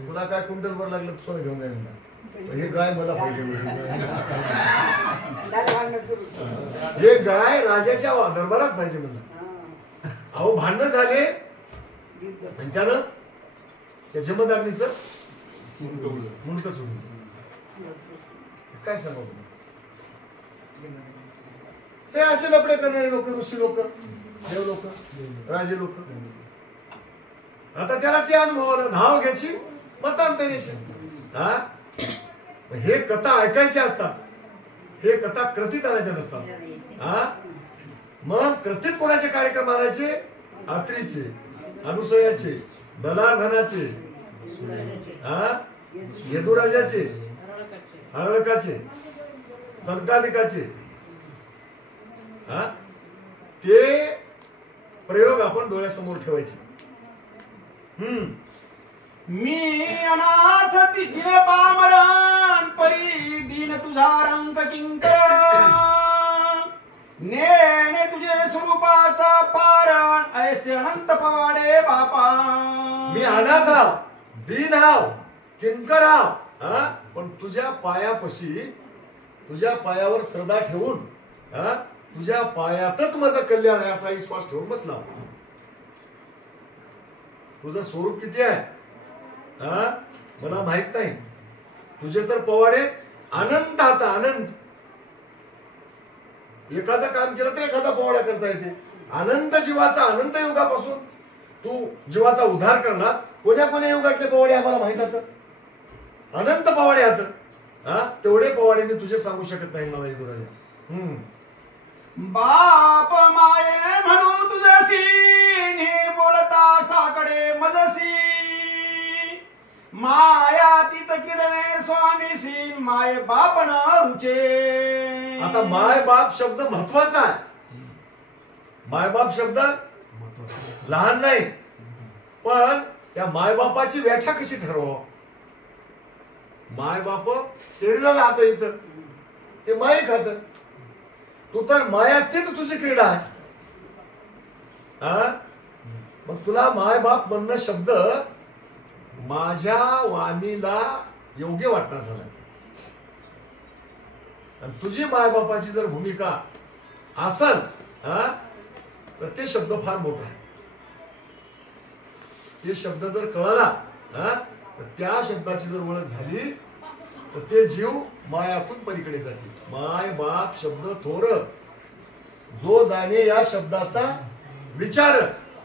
तुला काय कुंटलभर लागलं सोनं घेऊन जाईल म्हणला. हे गाय मला पाहिजे. हे गाय राजाच्या दरबारात पाहिजे म्हणला. अहो भांडणं झाले आणि त्यानं त्या जमदग्नीचं मुंडकं सोडलं. काय सांगू तुम्ही? हे असे लपडे करणारे लोक, ऋषी लोक, देव लोक, राजे लोक. आता त्याला ते अनुभवाला धाव घ्यायची मतांतरेशी. हे कथा ऐकायच्या असतात. हे कथा कृतीत आणायच्या नसतात. मग कृतीत कोणाचे कार्यक्रम आणायचे? आत्रीचे, अनुसयाचे, दलाधनाचे, यदुराजाचे, हरळकाचे, संकालिकाचे. ते प्रयोग आपण डोळ्यासमोर ठेवायचे. मी अनाथ दीन पामरान परी दीन तुझा रंग किंकर नेणे तुझे स्वरूपाचा पारण ऐसे अनंत पवाडे बापा. मी अनाथ हाव, दीन हाव, किंकर हाव, पण तुझ्या पायापाशी, तुझ्या पायावर श्रद्धा ठेवून, तुझ्या पायातच माझं कल्याण आहे असा विश्वास ठेवून बसला. तुझं स्वरूप किती आहे मला माहित नाही. तुझे तर पवाडे अनंत आता अनंत. एखादं काम केलं तर एखादा पवाडा करता येते. अनंत जीवाचा, अनंत युगापासून तू जीवाचा उद्धार करलास. कोण्या कोण्या युगातले पवाडे आम्हाला माहित आहेत. अनंत पवाडे आहेत. तेवढे पवाडे मी तुझे सांगू शकत नाही मला यदुराजा. बाप माये म्हणू तुझसी ने बोलता साकडे मजसी माया तित किडणे स्वामीसी माय बाप न रुचे. आता माय बाप शब्द महत्वाचा आहे. माय बाप शब्द लहान नाही, पण त्या मायबापाची व्याख्या कशी ठरवा. माय बाप शरीराला हात येतं, ते माय खात. तू तर माया ते तर तुझी क्रीडा आहे. मग तुला माय बाप म्हणणं शब्द माझ्या वाणीला योग्य वाटणार झाला. आणि तुझी मायबापाची जर भूमिका असल तर ते शब्द फार मोठा आहे. ते शब्द जर कळला तर त्या शब्दाची जर ओळख झाली तर ते जीव मायातून पलीकडे जाते. माय बाप शब्द थोर, जो जाणे या शब्दाचा विचार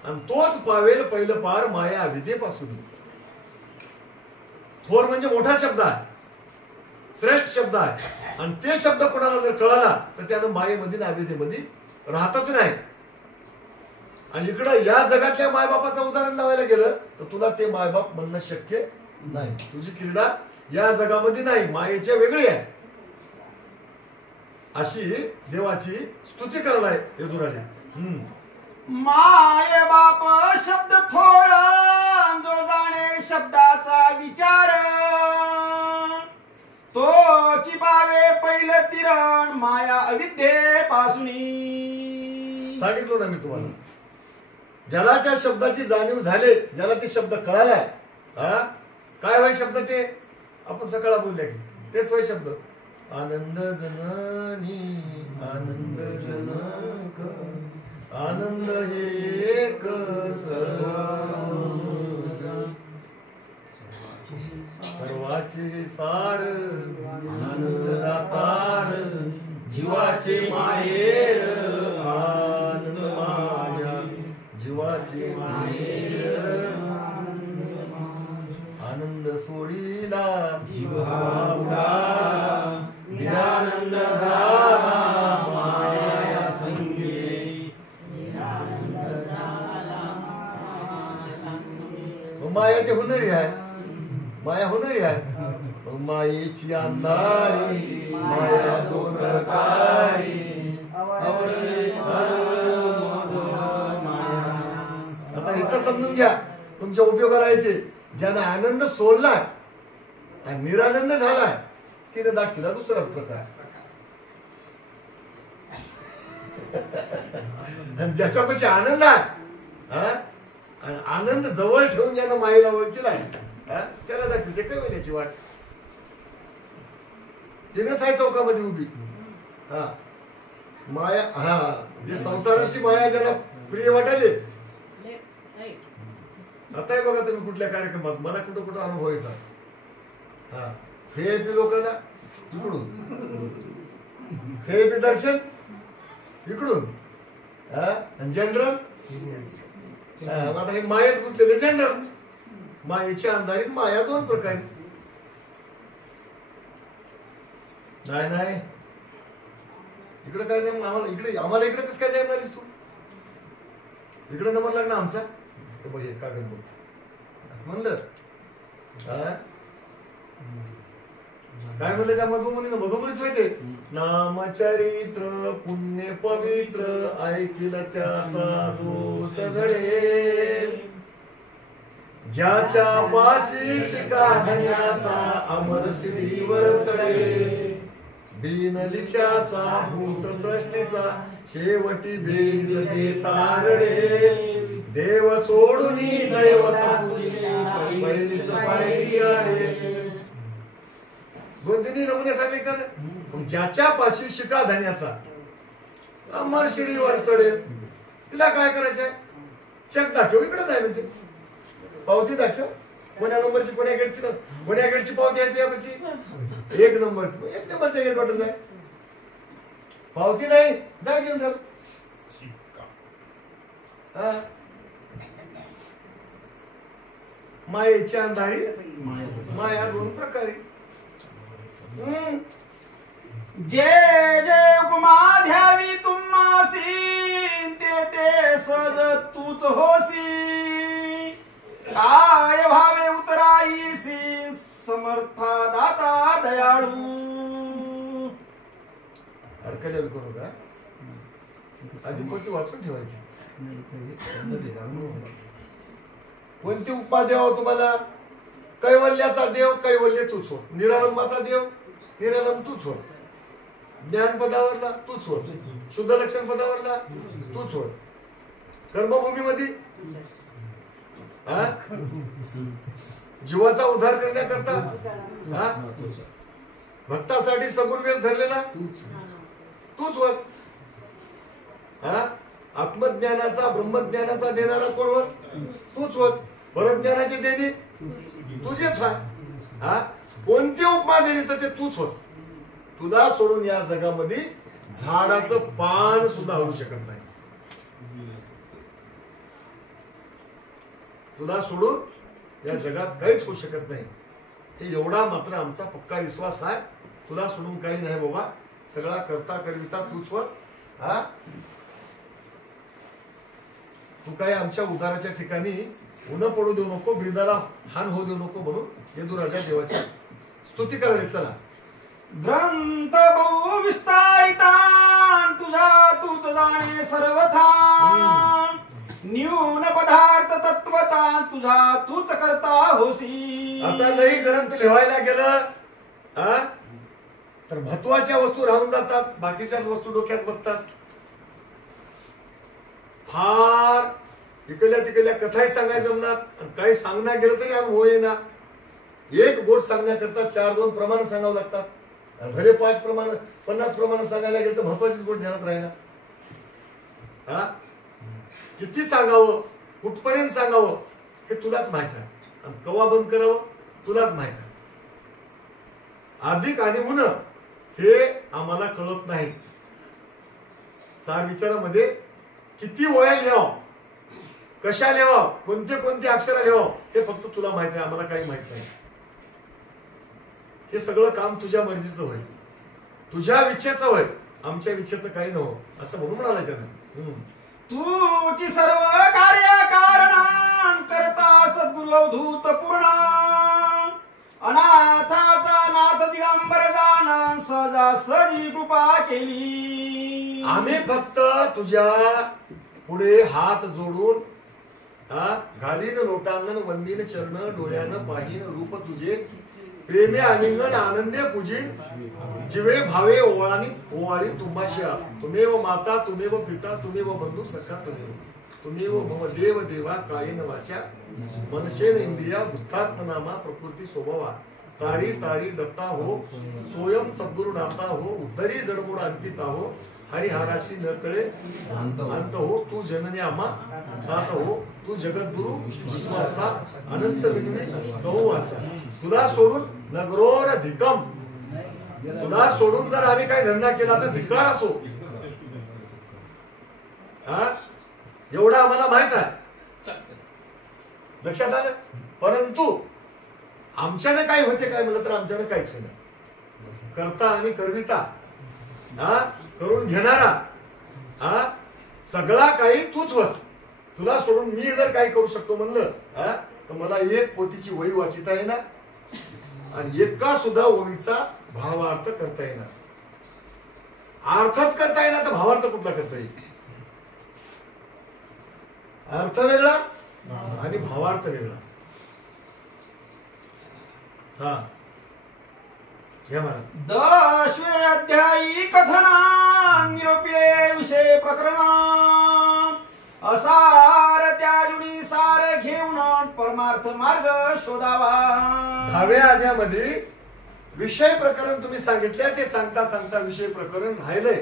आणि तोच पावेल पहिलं पार माया विद्येपासून. थोर म्हणजे मोठा शब्द आहे, श्रेष्ठ शब्द आहे, आणि ते शब्द कोणाला जर कळाला तर त्यानं मायेमध्ये नाविद्येमध्ये राहतच नाही. आणि इकडं या जगातल्या मायबापाचं उदाहरण लावायला गेलं तर तुला ते मायबाप म्हणणं शक्य नाही. तुझी क्रीडा या जगामध्ये नाही, मायेच्या वेगळी आहे. अशी देवाची स्तुती करलाय यदुराजा. माय बाप शब्द थोर, जो जाणे शब्दाचा विचार, तो चिपावे पहिलं तिरण माया अविद्येपासून. सांगितलं ना मी तुम्हाला, ज्याला त्या शब्दाची जाणीव झाली, ज्याला ते शब्द कळालाय, काय वय शब्द ते आपण सकाळला बोलले की तेच वय शब्द. आनंद जननी आनंद जनक, आनंद हे एक सर्वाचे सार, आनंद दातार जीवाचे माहेर, आनंद माया जीवाचे माहेर. आनंद सोडीला जीव निरानंद झाला माया संगे. माया ते हुनरी आहे, माया हुनरी आहे. मायेची अंधारी माया दोन प्रकारी, आता इथं समजून घ्या, तुमच्या उपयोगाला येते. ज्यानं आनंद सोडलाय आणि निरानंद झालाय तिने दाखविला दुसराच प्रकार. ज्याच्यापाशी आनंद आहे आणि आनंद जवळ ठेवून ज्यानं मायेला ओळखीलाय त्याला दाखवते कैवल्याची वाट. तिनेच आहे चौकामध्ये उभी. माया, जे संसाराची माया ज्याला प्रिय वाटायले. आता बघा तुम्ही कुठल्या कार्यक्रमात मला कुठं कुठं अनुभव येतात. व्हीआयपी लोकांना इकडून, व्हीआयपी दर्शन इकडून, जनरल. आता हे मायेत गुंतलेले जनरल. मायेची अंधारी माया दोन प्रकार. नाही नाही इकडे काय जाईल आम्हाला, इकडे आम्हाला इकडे कसं काय जाईल तू, इकडे नंबर लागणार आमचा. बघ एक कागद बघ असं म्हणलं. काय म्हणलं त्या मधुमुनीनं, मधुमुनीच माहिती. नामचरित्र पुण्य पवित्र, ऐकिल त्याचा दोष घडेल. ज्याच्या पाशी शिका धन्याचा अमर श्रीवर चढेल. दीन लिख्याचा भूत सृष्टीचा शेवटी भेद तारडे. देव सोडून दैवता पहिलीच पायरी आडे. दोन तिन्ही नमुने सांगले तर ज्याच्या पाशी शिका धन्याचा अमर शिडीवर चढेल. तिला काय करायचंय, चेक दाखव, इकडेच आहे ना ते, पावती दाखव. कोण्या नंबरची, कोण्या गेटची, कोण्या गेटची पावती आहे तुझ्यापाशी, एक नंबरची. एक नंबरचा गेट वाटत आहे, पावती नाही जायची जनरल. मायेची अंधारी माया दोन प्रकारे. जे जे उपमा ध्यावी तुम्हासी, ते सज तूच होसी. काय भावे उतराईसी, समर्था दाता दयाळू. अडकल्या करू का आधी कोणती वाचून ठेवायची. कोणती उपमा द्यावं तुम्हाला. कैवल्याचा देव कैवल्य तूच होस. निरालंबाचा देव निरालंब तूच होस. ज्ञान पदावरला तूच होस. शुद्ध लक्षण पदावरला तूच होस. कर्मभूमीमध्ये जीवाचा उद्धार करण्याकरता भक्तासाठी सगुण वेश धरलेला तूच होस. आत्मज्ञानाचा ब्रह्मज्ञानाचा देणारा कोण होस, तूच होस. परज्ञानाचे देणे तुझेच व्हाय. हा कोणती उपमा दिली तर ते तूच होस. तुला सोडून या जगामध्ये झाडाचं पान सुद्धा हलू शकत नाही. तुला सोडून या जगात काहीच होऊ शकत नाही. हे एवढा मात्र आमचा पक्का विश्वास आहे. तुला सोडून काही नाही बाबा. सगळा करता करविता तूच होस. हा तू काही आमच्या उद्धाराच्या ठिकाणी ऊन पडू देऊ नको, बिरदाला हान होऊ देऊ नको म्हणून यदुराजा देवाची स्तुती करणे. चला. ग्रंथ बहु विस्तारिता तुझा तूच जाणे सर्वथा. न्यून पदार्थ तत्वता तुझा तूच करता होसी. आता लई ग्रंथ लिहायला गेलं तर महत्वाच्या वस्तू राहून जातात, बाकीच्याच वस्तू डोक्यात बसतात. फार इकडल्या तिकडल्या कथाही सांगायचं जमणार, काही सांगण्यात गेलं तरी अनुभव येणार. एक गोष्ट सांगण्याकरता 4-2 प्रमाण सांगावं लागतात. भले 5 प्रमाण 50 प्रमाण सांगायला गेलं तर महत्वाचीच गोष्ट ध्यानात राहिना. हा किती सांगावं, कुठपर्यंत सांगावं हे तुलाच माहित आहे. आणि कवा बंद करावं तुलाच माहित आहे. अधिक आणि उन हे आम्हाला कळत नाही. सार विचारामध्ये किती वया लिहाव, कशा लिहाव, कोणते कोणते अक्षर लिहाव हे फक्त तुला माहित आहे, आम्हाला काही माहित नाही. हे सगळं काम तुझ्या मर्जीचं होईल, तुझ्या विच्छेचं होईल, आमच्या विच्छेचं काही नव्हतं असं म्हणून म्हणाला त्यानं. तूची सर्व कार्य कारण करता सद्गुरु अवधूत पूर्ण. अनाथाचा नाथ दिगंबर जाण सहजा सहजी कृपा केली. आम्ही फक्त तुझ्या पुढे हात जोडून घालीन लोटांगण वंदीन चरण डोळ्यानं पाहीन रूप तुझे प्रेमे आलिंगन आनंदे पूजी जिवे भावे ओवाळी ओवाळी तुम्हाशा. तुमेव माता तुमेव पिता तुमेव बंधू सखा तुमेव मम देव देवा कायेन वाचा मनसेन इंद्रिया बुद्धात्मनामा प्रकृती स्वभावा. तारी तारी दत्ता हो स्वयं सद्गुरु नाता हो उद्धरी जडमूड अंकिता हो हरिहराशी न कळे अंत हो. तू जननी आम्हा दात हो तू जगद्गुरु विश्वाचा अनंत विनवी चौवाचा. तुला सोडून नगरोर धिकम, तुला सोडून जर आम्ही काही धंदा केला तर धिकार असो. एवढं आम्हाला माहित आहे, लक्षात आलं. परंतु आमच्यानं काय होते काय म्हणलं तर आमच्यानं काहीच होईल. करता आणि करविता करून घेणारा सगळा काही तूच वस. तुला सोडून मी जर काही करू शकतो म्हणलं तर मला एक पोथीची वही वाचिता येणार आणि एका सुद्धा ओळीचा भावार्थ करता येणार. अर्थच करता येणार तर भावार्थ कुठला करता येईल. अर्थ वेगळा आणि भावार्थ वेगळा. हा घ्या मला. 10वे अध्यायी कथना निरोपिले विषय प्रकरण. असार त्याजुनी सार घेऊन परमार्थ मार्ग शोधावा. 10व्या अध्यायामध्ये विषय प्रकरण तुम्ही सांगितले, ते सांगता सांगता विषय प्रकरण राहिलंय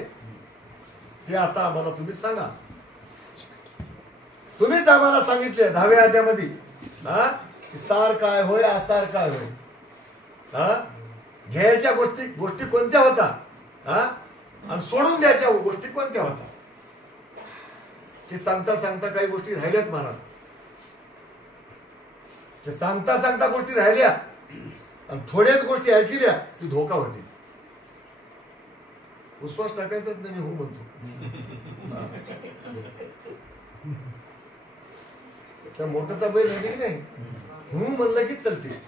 ते आता आम्हाला तुम्ही सांगा. तुम्हीच आम्हाला सांगितले 10व्या अध्यायामध्ये सार काय होय आसार काय होय. घ्यायच्या गोष्टी कोणत्या होता आणि सोडून द्यायच्या गोष्टी कोणत्या होता ते सांगता सांगता काही गोष्टी राहिल्यात महाराज. ते सांगता सांगता गोष्टी राहिल्या आणि थोड्याच गोष्टी ऐकल्या की धोका होते. विश्वास टाकायचाच नाही, मी हो म्हणतो. त्या मोठ्याचा बैल आहे नाही, हू म्हणलं की चलते.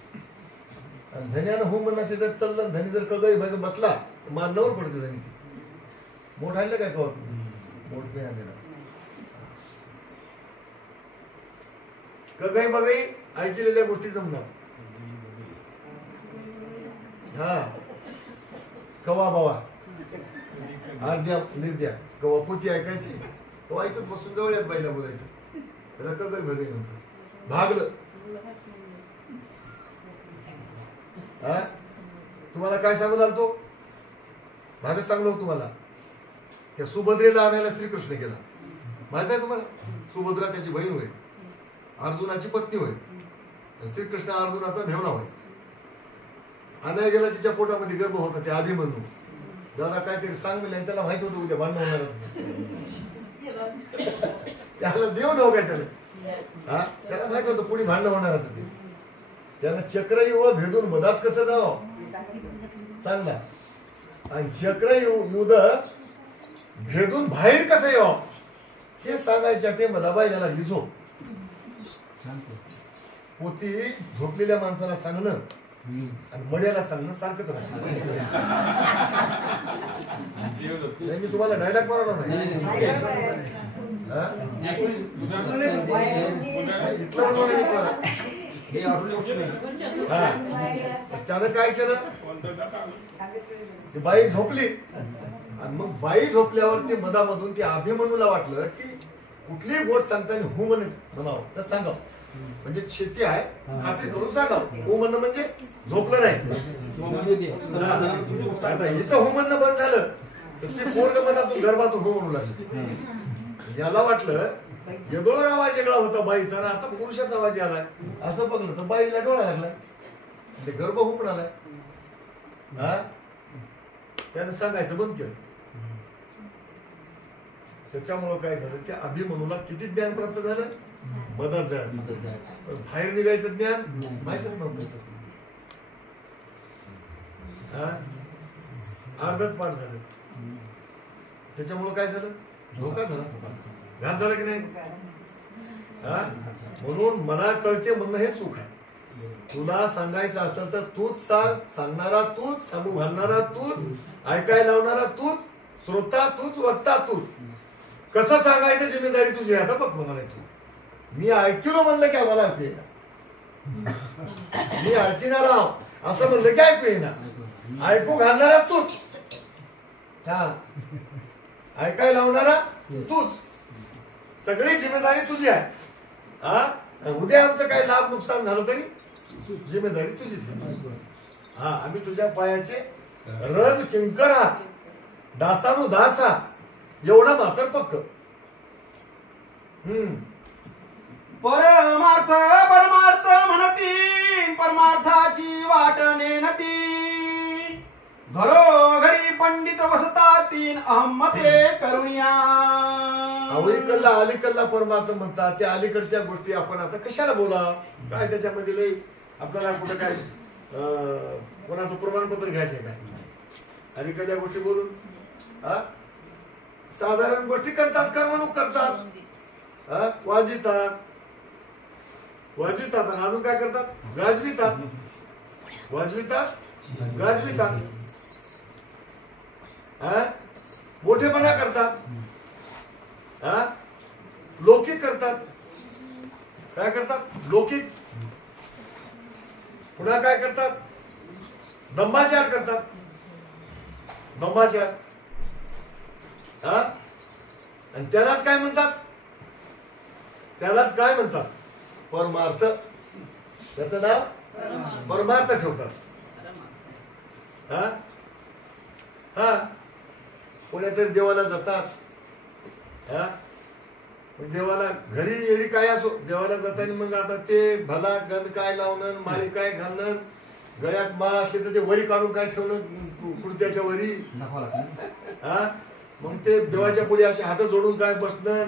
धन्यानं हो म्हणण्याचे तर चाललं. धनी जर कगई भाग बसला मारण्यावर पडते. धनी मोठ आणलं काय कवा मोठ नाही आणलेला. कगई बगाई ऐकलेल्या गोष्टी जमणार. हा कवा बावा अर्ध्या निर्द्या कवा पोती ऐकायची कवा ऐकत बसून जवळच बाईला बोलायचं. त्याला कगई बगाई म्हणतो. भागलं. तुम्हाला काय सांगू लागतो भागच सांगलो तुम्हाला. त्या सुभद्रेला आणायला श्रीकृष्ण गेला, माहित आहे तुम्हाला. सुभद्रा त्याची बहीण होय, अर्जुनाची पत्नी होय. श्रीकृष्ण अर्जुनाचा मेहुणा होय. आणायला गेला तिच्या पोटामध्ये गर्भ होता ते अभिमन्यू. दादा काहीतरी सांग म्हणले त्याला माहित होतं उद्या भांडण होणार. त्याला देव नव काय त्याला त्याला माहित होतं पुढे भांडण होणार होतं ते. त्यानं चक्रव्यूह भेदून मधात कसं जावं सांग ना. आणि चक्रव्यूह भेदून बाहेर कसं यावं हे सांगायच्या टेमला बायला लिझो पोती झोपलेल्या माणसाला सांगणं आणि मड्याला सांगणं सारखंच राहतं. मी तुम्हाला डायलॉग मारणार नाही. त्यानं काय केलं बाई झोपली आणि मग बाई झोपल्यावर ते मधामधून ते अभिमन्यूला वाटलं की कुठलीही गोष्ट सांगताना हो म्हणावं तर सांगावं म्हणजे शेती आहे खात्री करून सांगावं. हो म्हणणं म्हणजे झोपलं नाही. आता हिचं हो म्हणणं बंद झालं तर ते पोरग मनातून गर्भातून हो म्हणू लागले. याला वाटलं डोळा आवाज वेगळा होता बाईचा ना आता पुरुषाचा आवाज आलाय असं बघलं तर बाईला डोळा लागलाय ते गर्भ हो पण आलाय. हा त्यानं सांगायचं बंद केलं. त्याच्यामुळं काय झालं त्या अभिमन्यूला किती ज्ञान प्राप्त झालं मधात जायचं बाहेर निघायचं ज्ञान माहितच नव्हतं. अर्धच पाठ झालं. त्याच्यामुळं काय झालं धोका झाला घात झाला की नाही. म्हणून मला कळते म्हणणं हे चूक आहे. तुला सांगायचं असेल तर तूच सांग. सांगणारा तूच सांगू घालणारा तूच ऐकायला लावणारा तूच श्रोता तूच वक्ता तूच. कसं सांगायचं जिम्मेदारी तुझी आता बघ म्हणाला तू. मी ऐकलो म्हणलं की आम्हाला ऐकू येईना. मी ऐकणार आहोत असं म्हणलं की ऐकू येईना. ऐकू घालणारा तूच हा ऐकायला लावणारा तूच. सगळी जिम्मेदारी तुझी आहे. हा उद्या आमचं काही लाभ नुकसान झालं तरी जिम्मेदारी तुझीच आहे. हा आम्ही तुझ्या पायाचे रज किंकर हा दासानु दास हा एवढा मात्र पक्क. परमार्थ परमार्थ म्हणती परमार्थाची वाट नेनती घरोघरी पंडित वसतातीन अहमते करुणिया. अलीकडला अलीकडला परमार्थ म्हणतात. त्या अलीकडच्या गोष्टी आपण आता कशाला बोला काय त्याच्यामध्ये लई आपल्याला कुठं काय कोणाचं प्रमाणपत्र घ्यायचंय काय अलीकडल्या गोष्टी बोलून. साधारण गोष्टी करतात कर्मणूक करतात वाजितात वाजवितात आणि अजून काय करतात गाजवितात वाजवितात गाजवितात मोठेपणा करतात लौकिक करतात. काय करतात लौकिक. पुन्हा काय करतात दंभाचार करतात. दंभाचार आणि त्यालाच काय म्हणतात त्यालाच काय म्हणतात परमार्थ. त्याचं नाव परमार्थ ठेवतात. हा कोणीतरी देवाला जातात. देवाला घरी एरी काय असो देवाला जाताना मग आता ते भला गंध काय लावणं माळी काय घालणं गळ्यात माळ असली तर ते वरी काढून काय ठेवणं कुर्त्याच्या वरी. मग ते देवाच्या पुढे असे हात जोडून काय बसणं.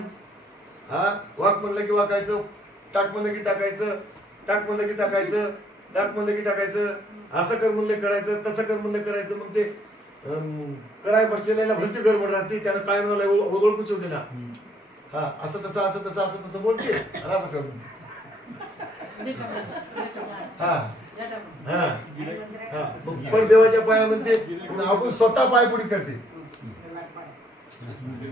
वाक म्हणलं की वाकायचं टाक म्हणलं की टाकायचं टाक म्हणलं की टाकायचं टाक म्हणलं की टाकायचं असं कर म्हणलं करायचं तसं कर म्हणलं करायचं. मग ते कराय बसलेल्या भलती गडबड राहते त्यानं काय म्हणाला वगळ कुचव दिला. हा असं तसं असं तसं असं तसं बोलते असं कर. हा हा हा पण देवाच्या पायामध्ये आपण स्वतः पायपुडी करते.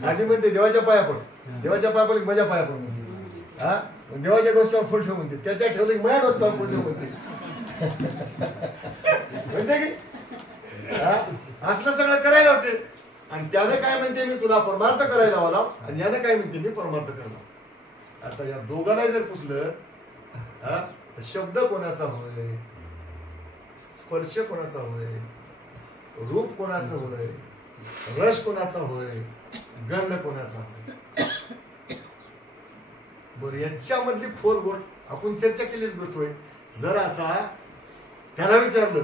आधी म्हणते देवाच्या पाया पड देवाच्या पाया पडली माझ्या पाया पड म्हणते. हा देवाच्या डोसक्यावर फुल ठेव म्हणते त्याच्या ठेवलं की माझ्या डोसक्यावर फुल ठेव म्हणते. म्हणते की असलं सगळं करायला होते. आणि त्याने काय म्हणते मी तुला परमार्थ करायला लावला आणि याने काय म्हणते मी परमार्थ करला. आता या दोघांना जर पुसलं तर शब्द कोणाचा होय स्पर्श कोणाचा होय रूप कोणाचं होय रस कोणाचा होय गंध कोणाचा होय. बरं याच्यामधली फोर गोष्ट आपण चर्चा केलीच गोष्ट होय जर आता त्याला विचारलं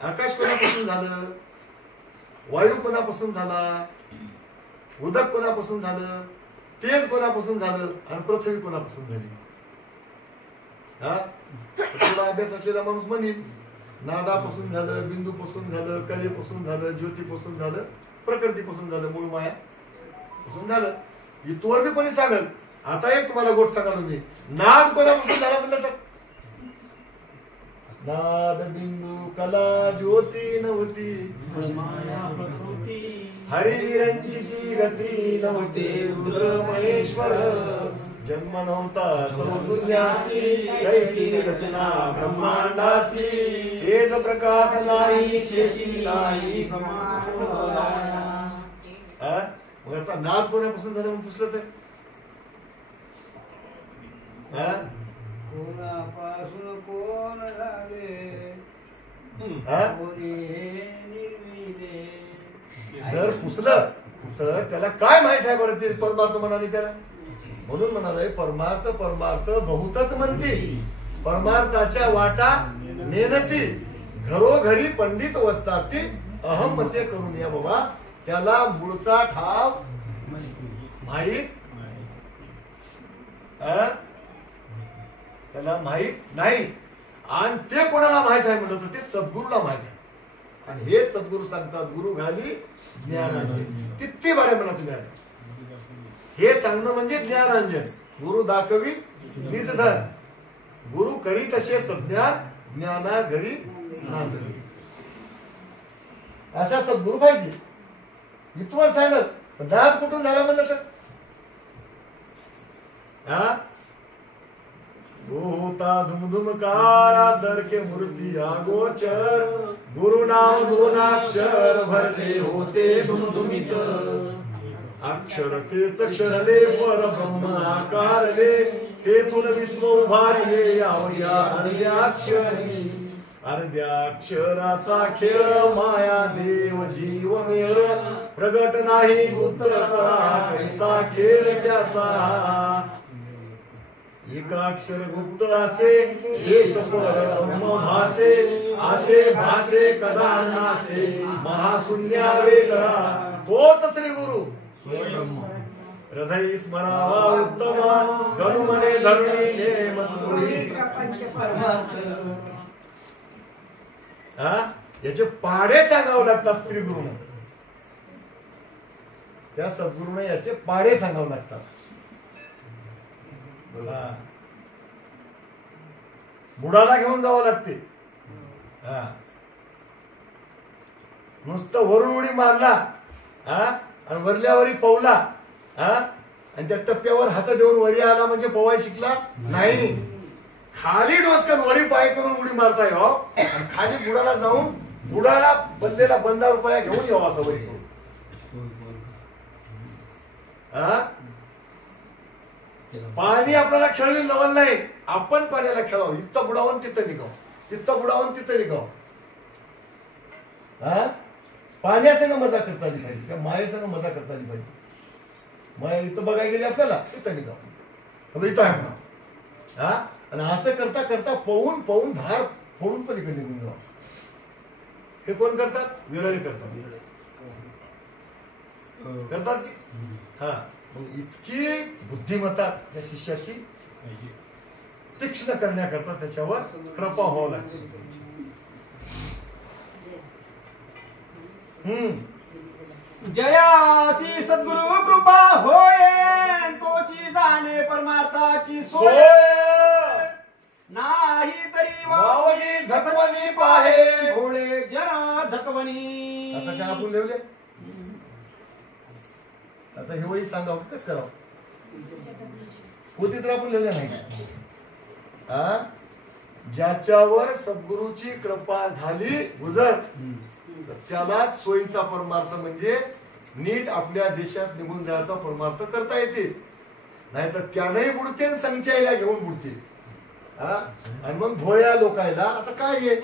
आकाश कोणापासून झालं, वायू कोणापासून झाला, उदक कोणापासून झालं, तेज कोणापासून झालं आणि पृथ्वी कोणापासून झाली? थोडा अभ्यास असलेला माणूस म्हणेल नादापासून झालं, बिंदूपासून झालं, कलेपासून झालं, ज्योतीपासून झालं, प्रकृतीपासून झालं, मूळ माया पासून झालं. इथवर बी कोणी सांगल. आता एक तुम्हाला गोष्ट सांगाल मी, नाद कोणापासून झाला म्हणलं तर नाद बिंदू कला ज्योती नव्हती, हरिविरंची गती नव्हते, रुद्र महेश्वर जन्म नव्हता चौसुन्यासी, कैसी रचना ब्रह्मांडासी, तेज प्रकाश नाही शेषी नाही ब्रह्मांड. मग आता नाद कोणापासून झालं म्हणून पुसलं तर कोणापासून कोण झाले, जर पुसलं तर त्याला काय माहित आहे बरं ते परमार्थ म्हणाले त्याला. म्हणून म्हणाले परमार्थ परमार्थ बहुतच म्हणते, परमार्थाच्या वाटा नेनती, घरोघरी पंडित वसताती, अहम मते करून या बाबा. त्याला मूळचा ठाव माहित त्याला माहित नाही. आणि ते कोणाला माहित आहे म्हणलं तर ते सद्गुरूला माहित आहे. आणि हे सद्गुरू सांगतात गुरु घाली ज्ञानांजन. किती बारे म्हणा तुम्ही हे सांगणं म्हणजे ज्ञानांजन. गुरु दाखवी निज धन, गुरु करी तसे सज्ञान, ज्ञाना घरी नांदवी. असा सद्गुरू पाहिजे. इथवर सांगत नाद कुठून झाला म्हणलं तर होता धुमधुमकारा दरके मूर्ती आगोचर, गुरु नाम दोनाक्षर भरले होते धुमधुमित, अक्षर तेच अक्षरले पर ब्रह्म आकारले, तेथून विश्व उभारिले यावया अर्ध्याक्षरी, अर्ध्याक्षराचा खेळ माया देव जीव मेळ, प्रगट नाही गुप्त कळा कैसा खेळ त्याचा, एकाक्षर गुप्त असे हेच पर ब्रह्म भासे, असे भासे कदा नासे महाशून्या वेगळा, तोच श्री गुरु हृदय स्मरावा उत्तमा, गणुमने धरुणी नेमतुरी. याचे पाडे सांगावे लागतात श्री गुरुने. त्या सद्गुरूने याचे पाडे सांगावे लागतात. बुडाला घेऊन जावं लागते. नुसतं वरून उडी मारला आणि वरल्यावरी पवला आणि त्या टप्प्यावर हात देऊन वरी आला म्हणजे पवाय शिकला नाही. खाली डोसकन वरी पाय करून उडी मारता यावं आणि खाली बुडाला जाऊन बुडाला बदलेला बंदा रुपया घेऊन यावं असं वरी करून. पाणी आपल्याला खेळवी नवल नाही, आपण पाण्याला खेळावं. इथं बुडावून तिथं निघाव, तिथं बुडावून तिथं निघाव. पाण्यासंग मजा करता आली पाहिजे, त्या मायेसंग मजा करता आली पाहिजे. माया इथं बघायला गेली आपल्याला तिथं निघाव, इथं आहे म्हणा. आणि असं करता करता पवून पवून धार फोडून पलीकडे निघून जावं. हे कोण करतात? विरळे करतात. करतात की इतकी बुद्धिमत्ता त्या शिष्याची तीक्ष्ण करण्याकरता त्याच्यावर कृपा व्हावं लागते. जयासी सद्गुरु कृपा होय, तोची जाणे परमार्थाची सोय, नाही तरी वावली झकवणी पाहे, भोळे जन झकवणी. आता काय आपण लिहले? आता हे वही सांगा कसं करावं. होती तर आपण लिहिलं नाही. ज्याच्यावर सद्गुरूची कृपा झाली गुजर, त्यालाच सोयीचा परमार्थ म्हणजे नीट आपल्या देशात निघून जायचा परमार्थ करता येते. नाहीतर त्यानेही बुडते संचयाला घेऊन बुडते. आणि मग भोळ्या लोकायला आता काय आहे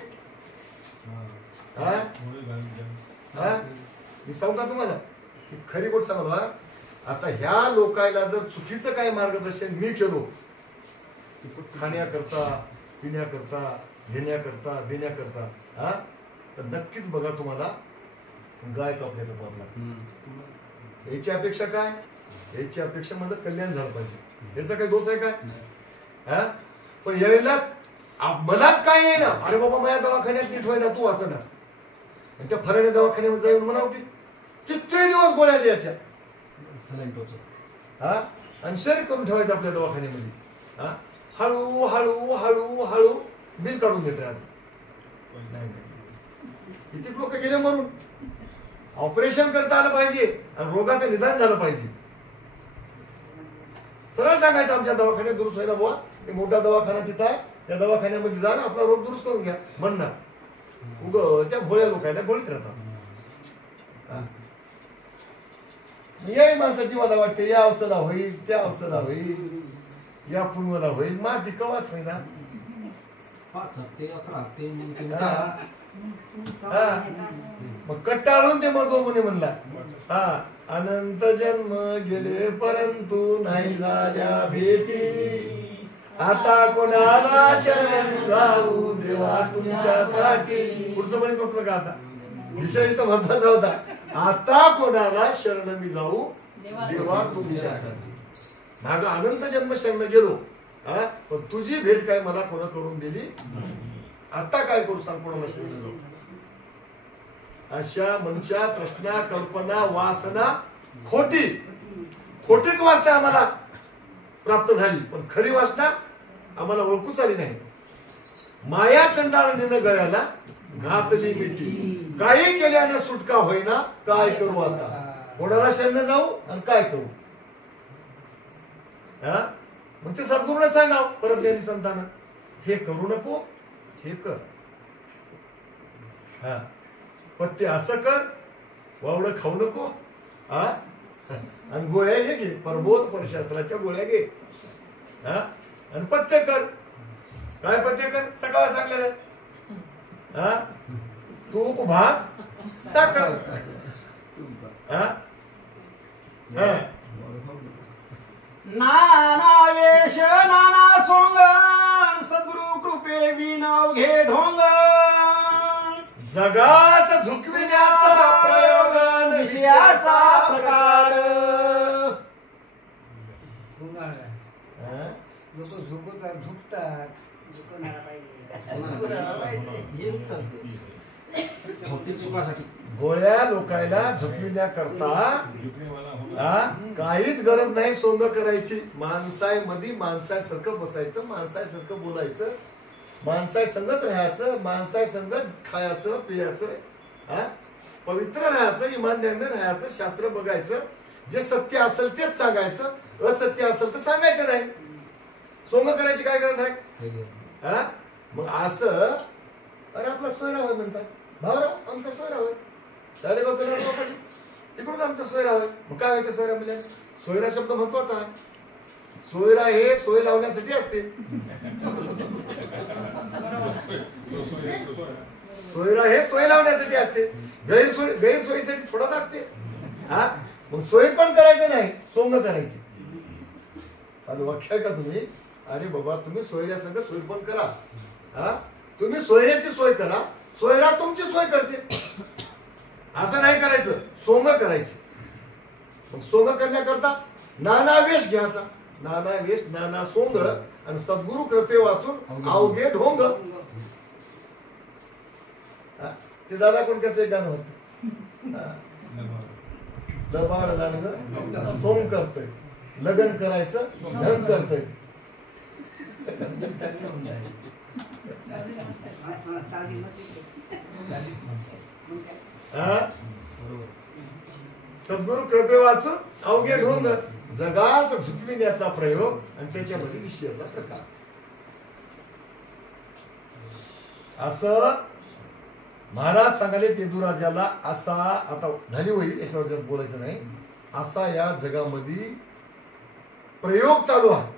मी सांगू का तुम्हाला खरी गोष्ट सांगा. आता ह्या लोकायला जर चुकीचं काय मार्गदर्शन मी केलो खाण्याकरता, पिण्याकरता, घेण्याकरता, देण्याकरता, हा, तर नक्कीच बघा तुम्हाला गाय कापण्याचा पाप लागतो. याची अपेक्षा काय? याची अपेक्षा माझं कल्याण झालं पाहिजे. याचा काही दोष आहे काय? हा, पण यायला मलाच काय आहे ना, अरे बाबा माझ्या दवाखान्यात नीट व्हायला तू वाचनास, आणि त्या फराने दवाखान्यामध्ये जाऊन म्हणाव की किती दिवस गोळ्या द्यायच्या, हा, आणि शरीर करून ठेवायचं आपल्या दवाखान्यामध्ये. हा, हळू हळू हळू हळू बिल काढून घेत राहायचं. किती लोक गेले मरून. ऑपरेशन करता आलं पाहिजे आणि रोगाचं निदान झालं पाहिजे. सरळ सांगायचं आमच्या दवाखान्यात दुरुस्त व्हायला बुवा, ते मोठा दवाखाना तिथं आहे, त्या दवाखान्यामध्ये जा ना, आपला रोग दुरुस्त करून घ्या म्हणणार. उग त्या भोळ्या लोक आहेत, त्या भोळीत राहतात. याही माणसाची मला वाटते या औषधा होईल, त्या औषधा होईल, या फुलवाला होईल, माती कवाच होईल ना. 5 हप्ते 11 हप्ते मग कट्टाळून ते मग म्हणे म्हणला, हा, अनंत जन्म गेले परंतु नाही झाल्या भेटी, आता कोणाला शरण जाऊ देवा तुमच्यासाठी. पुढचं म्हणे कसलं का आता विषय इथं महत्वाचा होता. आता कोणाला शरण मी जाऊ देवा तुमच्यासाठी. माग अनंत जन्म शरण गेलो, हा, पण तुझी भेट काय मला कोणा करून दिली. आता काय करू सांग कोणाला शरण जाऊ. अशा मनशा, तृष्णा, कल्पना, वासना खोटीच वासना आम्हाला प्राप्त झाली, पण खरी वासना आम्हाला ओळखूच आली नाही. माया चंडाळीनं गळ्याला घातली मिठी, काही केल्याने सुटका होईना, काय करू आता. कोणाला शरण जाऊ आणि काय करू. हा, मग ते सद्गुरूने सांगाव परत संतान, हे करू नको, हे कर. हा, पत्ते असं कर, वावड खाऊ नको, हा, आणि गोळ्या हे घे, परबोध परशास्त्राच्या गोळ्या घे, हा, आणि पत्ते कर. काय पत्ते कर? सकाळ सांगलेलं, हा, तूप भात साखर, हा, नाना वेश नाना सोंगण, सद्गुरु कृपे विनव घे ढोंग, जगास झुकविण्याचा प्रयोग विषयाचा प्रकार. लोक झुकतात. भौतिक सुखासाठी गोळ्या लोकायला झुकविण्याकरता काहीच गरज नाही सोंग करायची. माणसामध्ये माणसासारखं बसायचं, माणसासारखं बोलायचं, माणसाय संगत राहायचं, माणसाय संगत खायचं पियाचं, हा, पवित्र राहायचं, इमानदारीने राहायचं, शास्त्र बघायचं, जे सत्य असेल तेच सांगायचं, असत्य असेल तर सांगायचं नाही. सोंग करायची काय गरज आहे. हा, मग असं अरे आपला सोयरा होय म्हणतात, भावराव आमचा सोयरा होय, तिकडून आमचा सोयरा होय. मग काय होतं सोयरा म्हणजे? सोयरा शब्द महत्वाचा आहे. सोयरा हे सोय लावण्यासाठी असते. सोयरा हे सोय लावण्यासाठी असते, गैरसोयीसाठी थोडंच असते. हा, मग सोय पण करायचं नाही, सोंग करायची. वाक्य का तुम्ही? अरे बाबा तुम्ही सोयऱ्यासंग सोय पण करा, हा, तुम्ही सोयऱ्याची सोय करा, सोयरा तुमची सोय करते. असं नाही करायचं, सोंग करायचं. मग सोंग करण्याकरता नाना वेश घ्यायचा, नाना वेश नाना सोंग, आणि सद्गुरु कृपे वाचून अवघे ढोंग. ते दादा कोणत्याच एक गाणं होत, लबाड लांडग सोंग करतय, लग्न करायचं धन करतय. सद्गुरु कृपे वाचून अवघे ढोंग, जगास झुकविण्याचा प्रयोग आणि त्याच्यामध्ये विषयाचा प्रकार. असं महाराज सांगाले तेदुराजाला. असा आता झाली होईल, याच्यावर जास्त बोलायचं नाही. असा या जगामध्ये प्रयोग चालू आहे,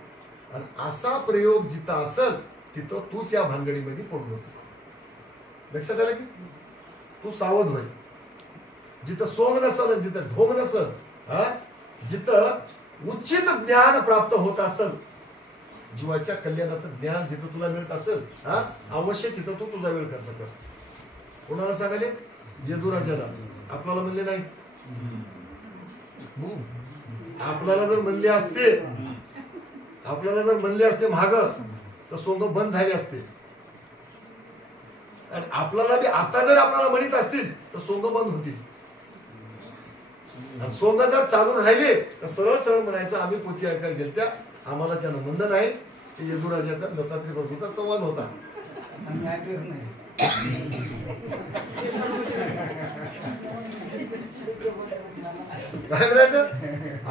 आणि असा प्रयोग जिथं असेल तिथं तू त्या भानगडीमध्ये पडू नको. लक्षात आलं की? तू सावध होईल. जिथं सोंग नसल, जिथं ढोंग नसल, जिथं उचित ज्ञान प्राप्त होत असेल, जीवाच्या कल्याणाचं ज्ञान जिथं तुला मिळत असेल हा अवश्य तिथं तू तुझा वेळ खर्च कर. कोणाला सांगाले? यदुराजाला. आपल्याला म्हणले नाही. आपल्याला जर म्हणले असते महाग तर सोंग बंद झाले असते. आणि आपल्याला बी आता जर आपल्याला म्हणत असतील तर सोंग बंद होतील. आणि सोंग जर चालू राहिले तर सरळ सरळ म्हणायचं आम्ही पोथी ऐकायला गेल त्या आम्हाला त्यानं म्हणलं नाही की यदुराजाचा दत्तात्रय प्रभूचा संवाद होता. आम्ही ऐकलंच नाही. काय म्हणायचं?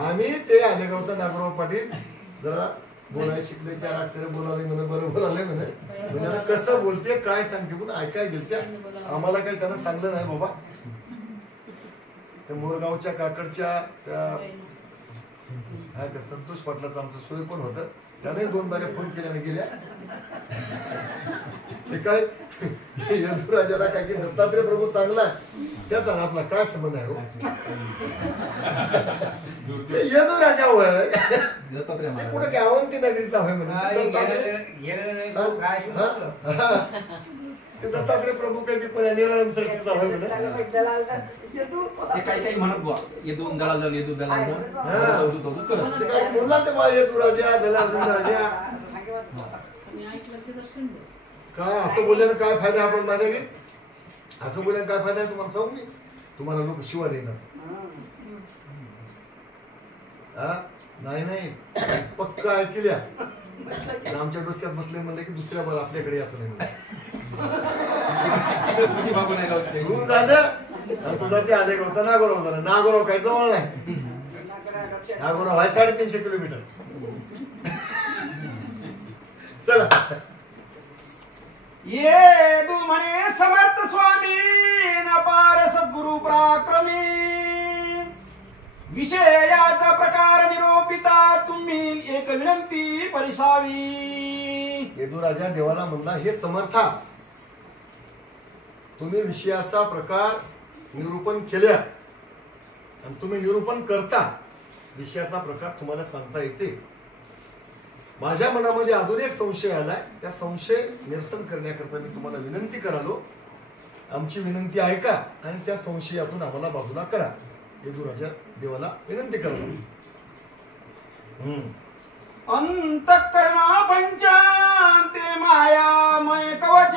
आम्ही ते आलेगावचा नागोराव पाटील जरा बोलायला शिकले, 4 अक्षरे बोलाले म्हणे, बरोबर आले म्हणे. म्हणजे कसं बोलते काय सांगते पण ऐकाय गेलत्या. आम्हाला काही त्यांना सांगलं नाही बाबा. त्या मोरगावच्या काकडच्या त्या संतोष पाटलाचं आमचं सोय पण होतं. त्याने 2 बारे फोन केल्याने गेल्या. ते काय यदुराजाला काय की दत्तात्रय प्रभू चांगला त्याचा आपला काय संबंध आहे? यदुराजा होय कुठं काय अवंती नगरीचा होय म्हणे. दत्तात्रय प्रभू काही पण निराळंचा होय म्हणे. ते काही म्हणत बुवा येदून दलाल झालं येदून दलाल बोलला ते बा यदुराजा दलाल राजा काय असं बोलल्यानं काय फायदा आपण माझ्या घे असं बोलल्यानं काय फायदा आहे तुम्हाला सांगू मी. तुम्हाला लोक शिवा देणार. नाही पक्क ऐकल्या आमच्या डोसक्यात बसले म्हणले की दुसऱ्या बार आपल्याकडे याचं नाही तुझा ते आलेगावचा नागोराव झाला. नागोराव काही जवळ नाही. नागोराव आहे 350 किलोमीटर. चला ये दू म्हणे समर्थ स्वामी अपार सद्गुरु पराक्रमी विषयाचा प्रकार निरोपिता तुम्ही एक विनंती परिसावी. यदुराजा देवाला म्हणला हे समर्था तुम्ही विषयाचा प्रकार निरूपण केल्या आणि तुम्ही निरूपण करता. विषयाचा प्रकार तुम्हाला सांगता येते. माझ्या मनामध्ये अजून एक संशय आलाय. त्या संशय निरसन करण्याकरता मी तुम्हाला विनंती करालो. आमची विनंती ऐका आणि त्या संशयातून आम्हाला बाजूला करा. यदुराजा देवाला विनंती करालो. अंतःकरणा पंचांते मायामय कवच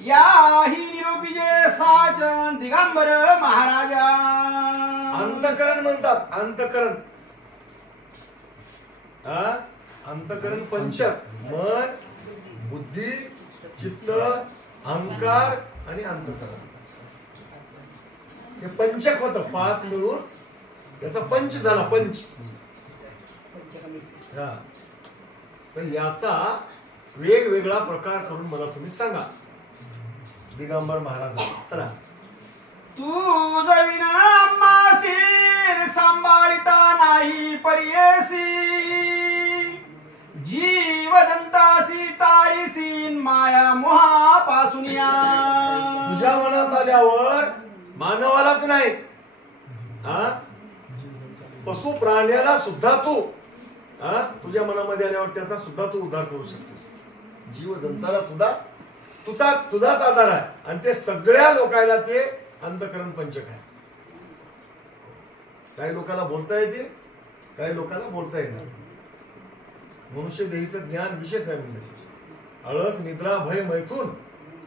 याही निरूपिजे साच दिगंबर महाराजा. अंतःकरण म्हणतात. अंतःकरण अंतःकरण पंच मन बुद्धी चित्त अहंकार आणि अंतःकरण हे पंचक होत 5 मिळून याचा पंच झाला. पंच तर याचा वेगवेगळा प्रकार करून मला तुम्ही सांगा दिगंबर महाराज. चला तू जविना मासीर सांभाळिता नाही परियेसी जीव जनतासी तारीसीन माया मोहापासून या. तुझ्या मनात आल्यावर मानवालाच नाही पशु प्राण्याला सुद्धा तू तुझ्या मनामध्ये आल्यावर त्याचा सुद्धा तू उद्धार करू शकतोस. जीव जंताला सुद्धा तुझाच आधार आहे. आणि ते सगळ्या लोकांना ते अंतःकरण पंचक आहे. काही लोकांना बोलता येते काही लोकांना बोलता येणार. मनुष्य देहीचं ज्ञान विशेष आहे. म्हणजे आळस निद्रा भय मैथून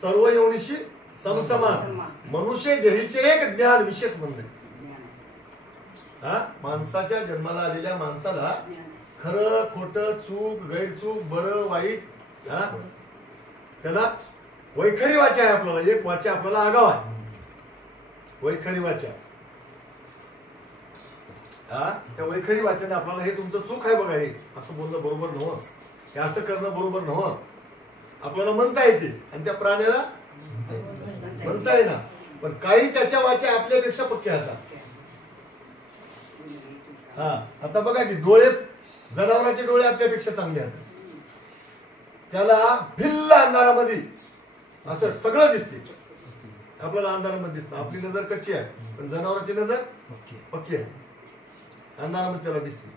सर्व योनिशी समसमान मनुष्य देहीचे एक ज्ञान विशेष म्हणले. माणसाच्या जन्माला आलेल्या माणसाला खरं खोटं चूक गैरचूक बरं वाईट त्याला वैखरी वाचा आहे. आपल्याला एक वाचा आपल्याला आगाव आहे. वैखरी वाचा त्या वैखरी वाच्याने आपल्याला हे तुमचं चूक आहे बघा हे असं बोलणं बरोबर नव्हतं हे असं करणं बरोबर नव्हतं आपल्याला म्हणता येते. आणि त्या प्राण्याला म्हणता येणार. पण काही त्याच्या वाचा आपल्यापेक्षा पक्के आहेत. आता बघा की डोळे जनावरांचे डोळे आपल्यापेक्षा चांगले आहेत. त्याला भिल्ल अंधारामध्ये असं सगळं दिसते. आपल्याला अंधारामध्ये दिसतं. आपली नजर कच्ची आहे पण जनावरांची नजर पक्की आहे. अंधारामध्ये त्याला दिसते.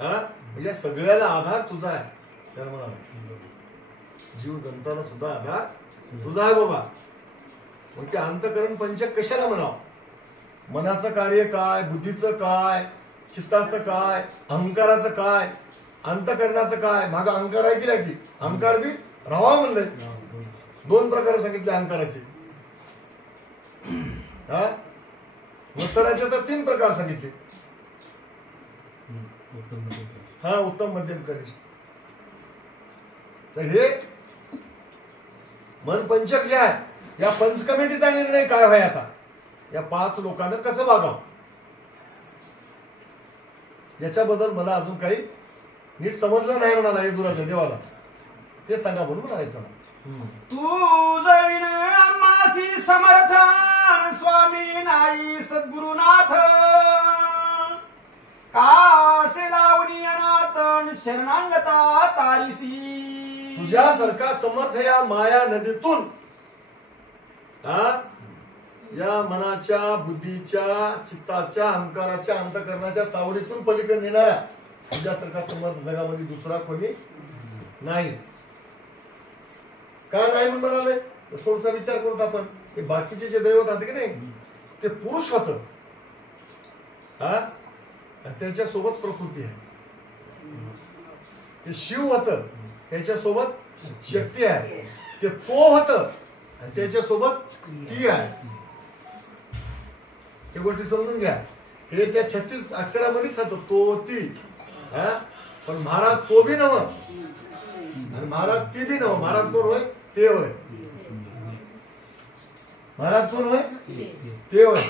या सगळ्याला आधार तुझा आहे. त्याला म्हणाला जीव जंताला सुद्धा आधार तुझा आहे बाबा. मग ते अंतकरण पंचक कशाला म्हणावं? मनाचं कार्य काय, बुद्धीचं काय, चित्ताचं काय, अहंकाराचं काय, अंतकरणाचं काय. मागं अहंकार आहे की अहंकार बी राहावा म्हणलंय. 2 प्रकार सांगितले अहंकाराचे. मत्सराचे तर 3 प्रकार सांगितले. उत्तम मध्यम कनिष्ठ. तर हे मन पंचक जे आहे, या पंच कमिटीचा निर्णय काय व्हाय आता? या 5 लोकांना कसं वागावं याच्याबद्दल मला अजून काही नीट समजलं नाही म्हणाला येदुराच्या देवाला. ते सांगा म्हणून म्हणायचं. तू जविन आम्हासी समर्थन स्वामी नाही सद्गुरुनाथ कासे लावणी अनाथन शरणांगता तारीसी. तुझ्यासारखा समर्थ या माया नदीतून या मनाच्या, बुद्धीच्या, चित्ताच्या, अहंकाराच्या, अंतकरणाच्या तावडीतून पलीकडे नेणारा तुझ्यासारखा समर्थ जगामध्ये दुसरा कोणी नाही. का नाही म्हणून म्हणाले? थोडासा विचार करूत आपण. हे बाकीचे जे दैवत होते की नाही, ते पुरुष होत आणि त्याच्यासोबत प्रकृती आहे. ते शिव होत, त्याच्यासोबत शक्ती आहे. ते तो होत आणि त्याच्यासोबत ती आहे. हे गोष्टी समजून घ्या. हे त्या 36 अक्षरामध्येच होत तो ती. पण महाराज तो बी नव आणि महाराज ती बी नव. महाराज कोण होय? ते होय. महाराज कोण होय? ते होय.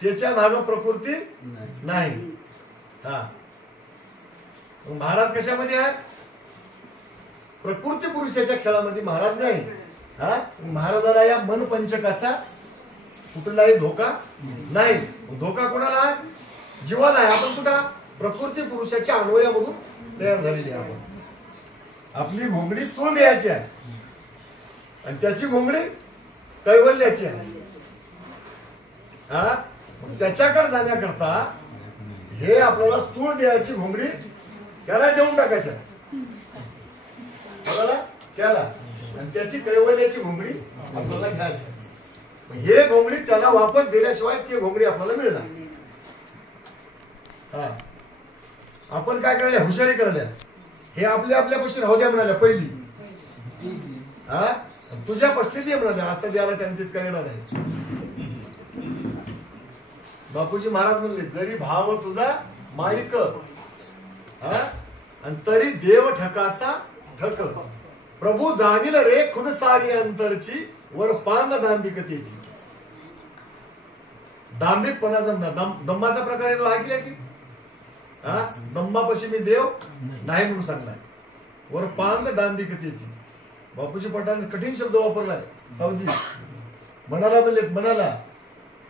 त्याच्या माग प्रकृती नाही. महाराज कशामध्ये आहे? प्रकृती पुरुषाच्या खेळामध्ये महाराज नाही. महाराजाला या मन पंचकाचा कुठलाही धोका नाही. धोका कोणाला आहे? जीवाला आहे. आपण कुठं? प्रकृती पुरुषाच्या अन्वयामधून तयार झालेली आहे. आपली घोंगडी स्थूल द्यायची आहे आणि त्याची घोंगडी कैवल्याची आहे. त्याच्याकडे जाण्याकरता हे आपल्याला स्थूल द्यायची घोंगडी त्याला देऊन टाकायची त्याला आणि त्याची कैवल्याची घोंगडी आपल्याला घ्यायची. हे घोंगडी त्याला वापस दिल्याशिवाय ती घोंगडी आपल्याला मिळणार. आपण काय करायला? हुशारी करायला. हे आपल्यापाशी राहू द्या म्हणाल्या पहिली. तुझ्या पसली दे म्हणाल्या. असं द्यायला त्यांनी तितका येणार आहे. बापूजी महाराज म्हणले जरी भाव तुझा माईक आणि तरी देव ठकाचा ठक. प्रभू जाणील रे खुन सारी अंतरची वर पांग दांभिकतेची. दांभिकपणा जमणार. दम्माचा प्रकार आहे तो ऐकलाय की? दम्मापाशी मी देव नाही म्हणून सांगलाय. वर पांग दांभिकतेची. बापूजी पटाने कठीण शब्द वापरलाय. सावजी म्हणाला म्हणले, म्हणाला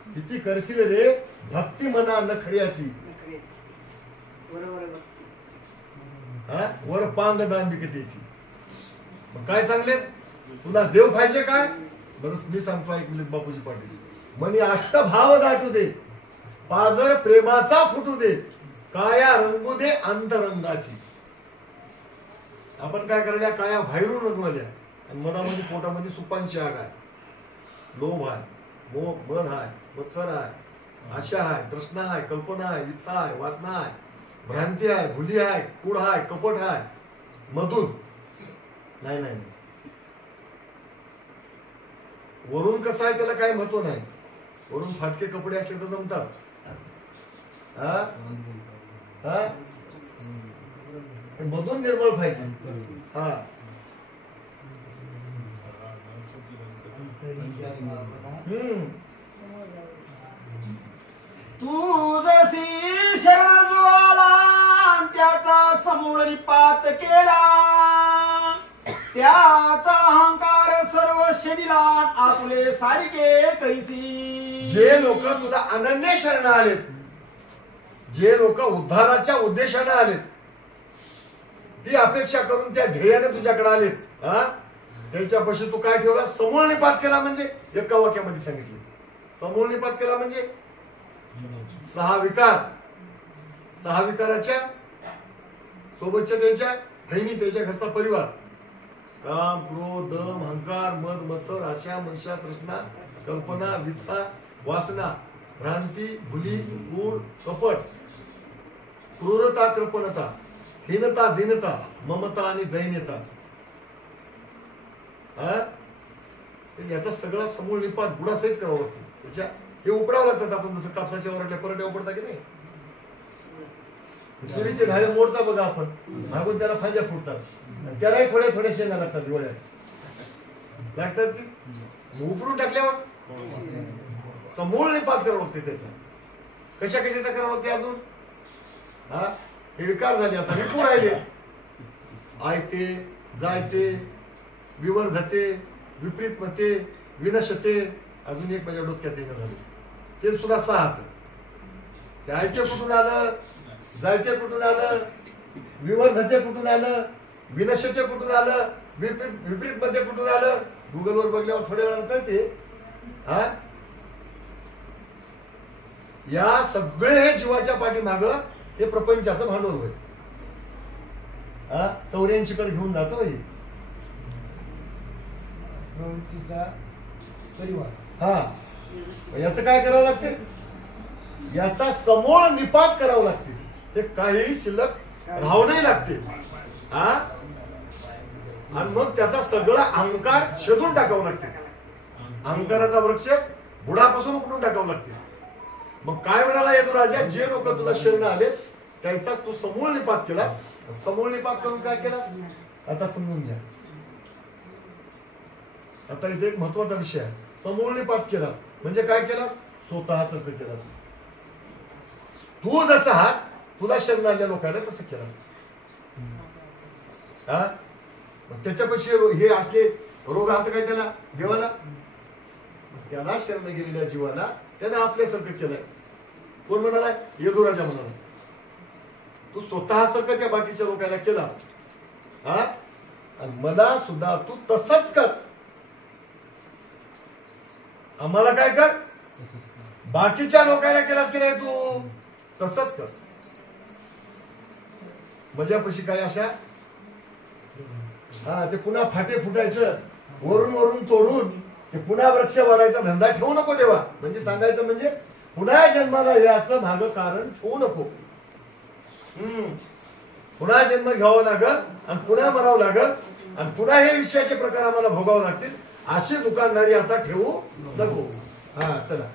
किती करशील रे भक्ती म्हणा नखऱ्याची. वर पांग दांभिकतेची. काय सांगले? तुला देव पाहिजे काय? बरं मी सांगतो ऐक मिनिट. बापूजी पाटील म्हणे अष्टभाव दाटू दे, पाजर प्रेमाचा फुटू दे, काया रंगू दे अंतरंगाची. आपण काय करायला? काया बाहेरून रंगवल्या आणि मनामध्ये पोटामध्ये सुपांची आग आहे, लोभ आहे, मोह मन आहे, मत्सर आहे, आशा आहे, तृष्णा आहे, कल्पना आहे, इच्छा आहे, वासना आहे, भ्रांती आहे, भुली आहे, कूड आहे, कपट आहे. मधून नाही नाही वरून कसं आहे त्याला काही महत्व नाही. वरून फाटके कपडे असले तर जमतात. मधून निर्मळ पाहिजे. तू जशी शरण ज्वाला त्याचा समूळ निपात केला, त्याचा अहंकार सर्व शरीला आपले सारिके कैसी. जे लोक तुला अनन्य शरण आलेत, जे लोक उद्धाराच्या उद्देशाने आलेत, ती अपेक्षा करून त्या ध्येयाने तुझ्याकडे आलेत, त्यांच्यापाशी तू काय ठेवला? समूळ निपात केला. म्हणजे एका वाक्यामध्ये सांगितलं. समूळ निपात केला म्हणजे 6 विकार 6 विकाराच्या सोबतच्या त्याच्या बहिणी, त्याच्या घरचा परिवार, काम, क्रोध, दम, अहंकार, मद, मत्सर, आशा, मनशा, तृष्णा, कल्पना, विच्छा, वासना, भ्रांती, भुली, गूढ, कपट, क्रूरता, कृपणता, हीनता, दीनता, ममता आणि दैन्यता. याचा सगळा समूळ निपात गुणासहित करावा लागतो. त्याच्या हे उपडावं लागतात. आपण जसं कापसाच्या वराटल्या परड्या उपडता की नाही, तुरीचे ढाळे मोडता बघा आपण, मागून त्याला फांद्या फुटतात, त्यालाही थोड्या थोड्या शेंगा लागतात, दिवाळ्यात लागतात की उपडून टाकल्यावर समूळ निपात करावं लागते. त्याचा कशा कशाचा करावं लागते अजून. हे विकार झाले, आता विकू राहिले, आयते, जायते, विवर्धते, विपरीत मते, विनशते, अजून एक माझ्या डोसक्यात येणं झाले, ते सुद्धा 6. ते आयते कुठून आलं, जायते कुठून आलं, विवर्धते कुठून आलं, विनशते कुठून आलं, विपरीत मध्ये कुठून आलं, गुगलवर बघल्यावर थोड्या वेळानं कळते. या सगळे हे जीवाच्या पाठीमाग हे प्रपंचाचं भांडवल होय. 84 कडे घेऊन जायचं होईल. प्रवृत्तीचा परिवार. याचं काय करावं लागते, याचा समूळ निपात करावं लागते. ते काही शिल्लक राहू नाही लागते. आणि मग त्याचा सगळा अहंकार छेदून टाकावं लागते. अहंकाराचा वृक्ष बुडापासून उपडून टाकावं लागते. मग काय म्हणाला यदुराजा, जे लोक तुला शरण आले त्याचा तू समूळ निपात केला. समूळ निपात करून काय केलास आता समजून घ्या. आता इथे एक महत्वाचा विषय आहे. समूळ निपात केलास म्हणजे काय केलास, स्वतःच केलास. तू जसा हास, तुला शरण आलेल्या लोकांना तसं केलास. त्याच्यापाशी हे असले रोग हात काय त्याला देवाला, त्याला शरण गेलेल्या जीवाला त्याने आपल्यासारखं केलंय. कोण म्हणाला, यदुराजा म्हणाला. तू स्वतःसारखं त्या बाकीच्या लोकांना केलास. आणि मला सुद्धा तू तसंच कर. आम्हाला काय कर, बाकीच्या लोकांना केलास की नाही तू तसंच कर. माझ्यापाशी काय अशा ते पुन्हा फाटे फुटायचं, वरून वरून तोडून ते पुन्हा वृक्ष वाढायचा धंदा ठेवू नको देवा. म्हणजे सांगायचं म्हणजे पुन्हा जन्माला याचं मागं कारण ठेवू नको. पुन्हा जन्म घ्यावं लागल आणि पुन्हा मरावं लागल आणि पुन्हा हे विषयाचे प्रकार आम्हाला भोगावं लागतील. अशी दुकानदारी आता ठेवू नको. चला.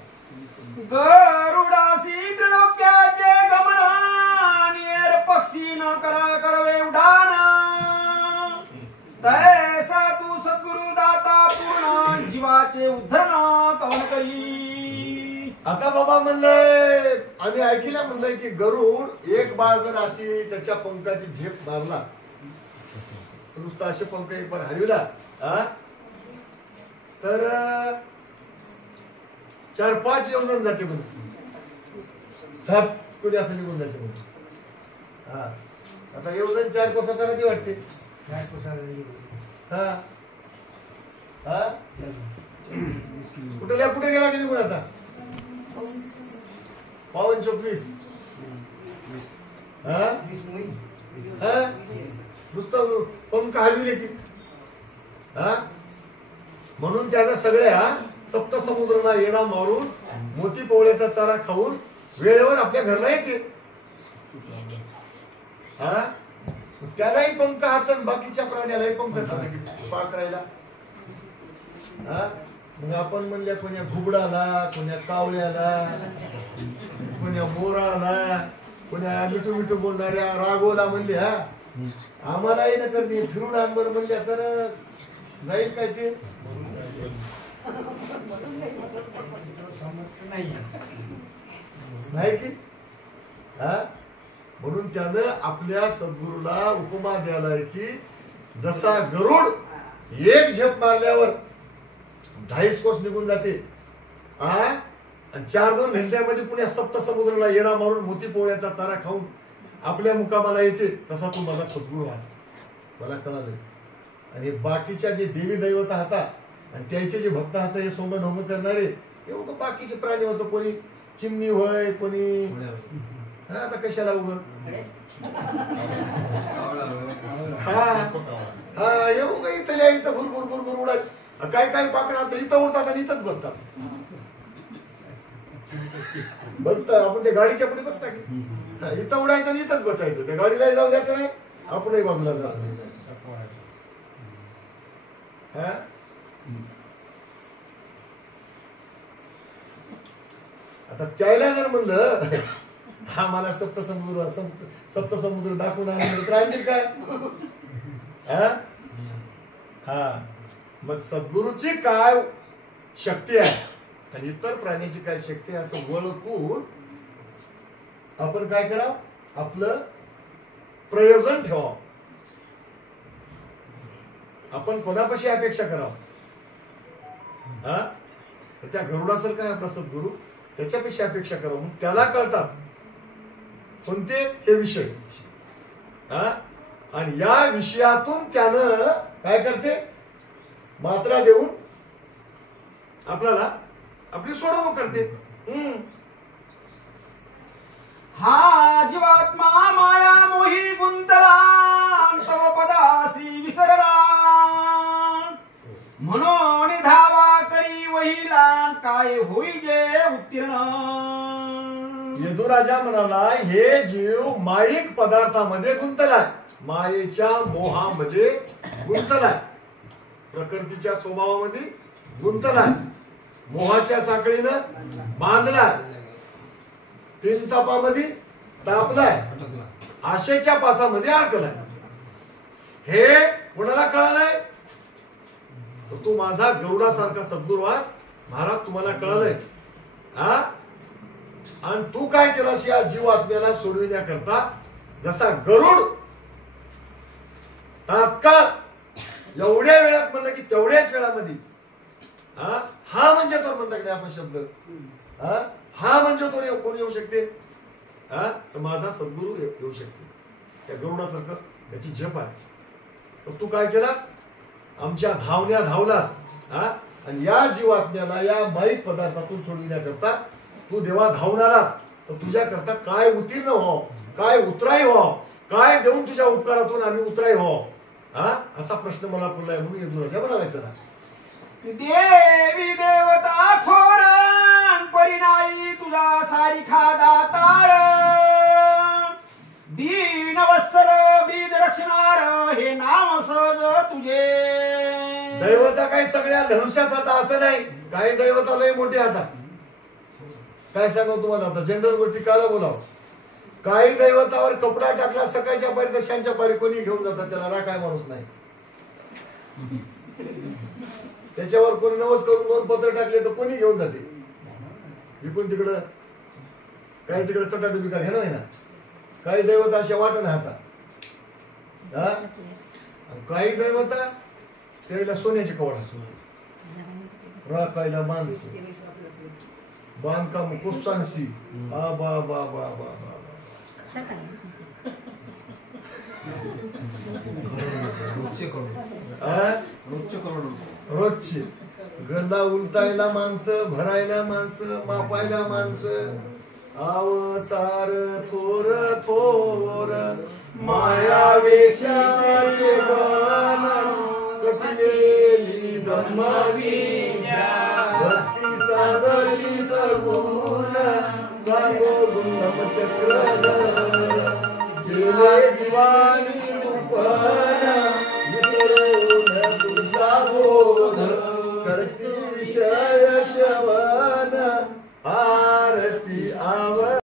गरुडासी त्रिलोक्याचे गमन, नियर पक्षी न करा करवे उडान, तैसा तू सद्गुरु दाता पूर्ण, जीवाचे उद्धरण कवन करी. आता बाबा म्हणलंय, आम्ही ऐकलं म्हणलंय की गरुड एक बार जर अशी त्याच्या पंखाची झेप मारला, नुसतं असे पंख एक बार हरविला तर 4-5 योजन जाते म्हणून, झाप कुठे असं निघून जाते म्हणून. आता योजन 4 कोसाचा किती वाटते. कुठे गेला किती गुण आता 52-24. नुसतं पंख हलविले की. म्हणून त्यानं सगळ्या सप्त समुद्राला येणा मारून मोती पोवळ्याचा चारा खाऊन वेळेवर आपल्या घरला येते. त्यालाही पंख हातात, बाकीच्या प्राण्यालाही पंख हातात पाखरायला. मग आपण म्हणल्या कोण्या घुबडाला, कोण्या कावळ्याला, कोण्या मोराला, कोण्या मिठू मिठू बोलणाऱ्या रागोला म्हणले आम्हालाही न करणे फिरून आणबर म्हणल्या तर जाईल काय ते नाही की. म्हणून त्यानं आपल्या सद्गुरूला उपमा द्यायला की जसा गरुड एक झेप मारल्यावर 2.5 कोस निघून जाते आणि 4-2 घंट्यामध्ये पुण्या सप्त समुद्राला येणा मारून मोती पोळ्याचा चारा खाऊन आपल्या मुकामाला येते, तसा तू माझा सद्गुरू आहेस. मला कळालं. आणि बाकीच्या जे देवी दैवत हातात आणि त्याचे जे भक्त हात हे सोंग ढोंग करणारे एवढं बाकीचे प्राणी होतं. कोणी चिमणी होय, कोणी आता कशाला उघड हा येऊ का इथं इथं भुरभुर भुरभुर उडायचं काय काय पाकर इथं उडतात आणि इथंच बसतात बघता आपण त्या गाडीच्या पुढे बघता की इथं उडायचं आणि इथंच बसायचं त्या गाडीलाही जाऊ द्यायचं नाही आपणही बाजूला जायचं आता त्याला जर म्हणलं हा मला सप्तसमुद्र दाखवून आणलं तर आणतील काय हा मग सद्गुरूची काय शक्ती आहे आणि इतर प्राण्याची काय शक्ती आहे असं ओळखून आपण काय करावं आपलं प्रयोजन ठेवावं आपण कोणापाशी अपेक्षा करावं त्या गरुडासारखा आहे आपला सद्गुरू त्याच्यापेक्षा अपेक्षा करावं मग त्याला कळतात कोणते हे विषय आणि या विषयातून त्यानं काय करते मात्रा देऊन आपल्याला आपली सोडवणूक करते हा जीवात्मा माया मोही गुंतला तव पदासी विसरला म्हणून धावा करी वहिला काय होई जे उत्तीर्ण यदुराजा म्हणाला हे जीव माईक पदार्थामध्ये गुंतलाय मायेच्या मोहामध्ये गुंतलाय प्रकृतीच्या स्वभावामध्ये गुंतलाय मोहाच्या साखळीनं बांधलाय तीन तापामध्ये तापलाय आशेच्या पासामध्ये अडकलाय हे कोणाला कळालंय तू माझा गरुडासारखा सद्गुरू आहेस महाराज तुम्हाला कळलंय आणि तू काय केलास या जीवात्म्याला सोडविण्याकरता जसा गरुड तात्काळ एवढ्या वेळात म्हणलं की तेवढ्याच वेळामध्ये हा म्हणजे तो म्हणता की आपण शब्द हा म्हणजे तो कोण येऊ शकते तर माझा सद्गुरू येऊ शकते त्या गरुडासारखं त्याची जप आहे तर तू काय केलास आमच्या धावण्या धावलास आणि या जीवात्म्याला या माईक पदार्थातून सोडविण्याकरता तू देवा धावून आलास तर तुझ्या करता काय उत्तीर्ण व्हाव काय उतराई व्हाव काय देऊन तुझ्या उपकारातून आम्ही उतराई व्हाव असा प्रश्न मला पडलाय म्हणून यदुराजा म्हणाला चला देवी देवता थोर परिणाई तुझा सारिखा दातार दीन वत्सल ब्रीद रक्षणार हे नाम सहज तुझे दैवता काही सगळ्या धनुष्याच आता असं नाही काही दैवता लय मोठे आता काय सांगू तुम्हाला आता जनरल गोष्टी काला बोलाव काही दैवतावर कपडा टाकला सकाळच्या पारी तर शांच्या पारी कोणी घेऊन जातात त्याला राखाय माणूस नाही त्याच्यावर कोणी नवस करून 2 पत्र टाकले तर कोणी घेऊन जाते इकडून तिकडं काही तिकडे कटाटुबी का घेणं आहे ना काही दैवता अशा वाटत नाही आता काही दैवता त्याला सोन्याचे कवडा राखायला माणस बांधकाम कुस्सांशी बा बा बा बा बा रोजचे गल्ला उलटायला माणसं भरायला माणसं मापायला माणसं अवतार थोर थोर माया वेशाचे गान कथिलेली ब्रह्मविद्या भक्ती सागरी सगुण सांगो गुणम चक्रधर केले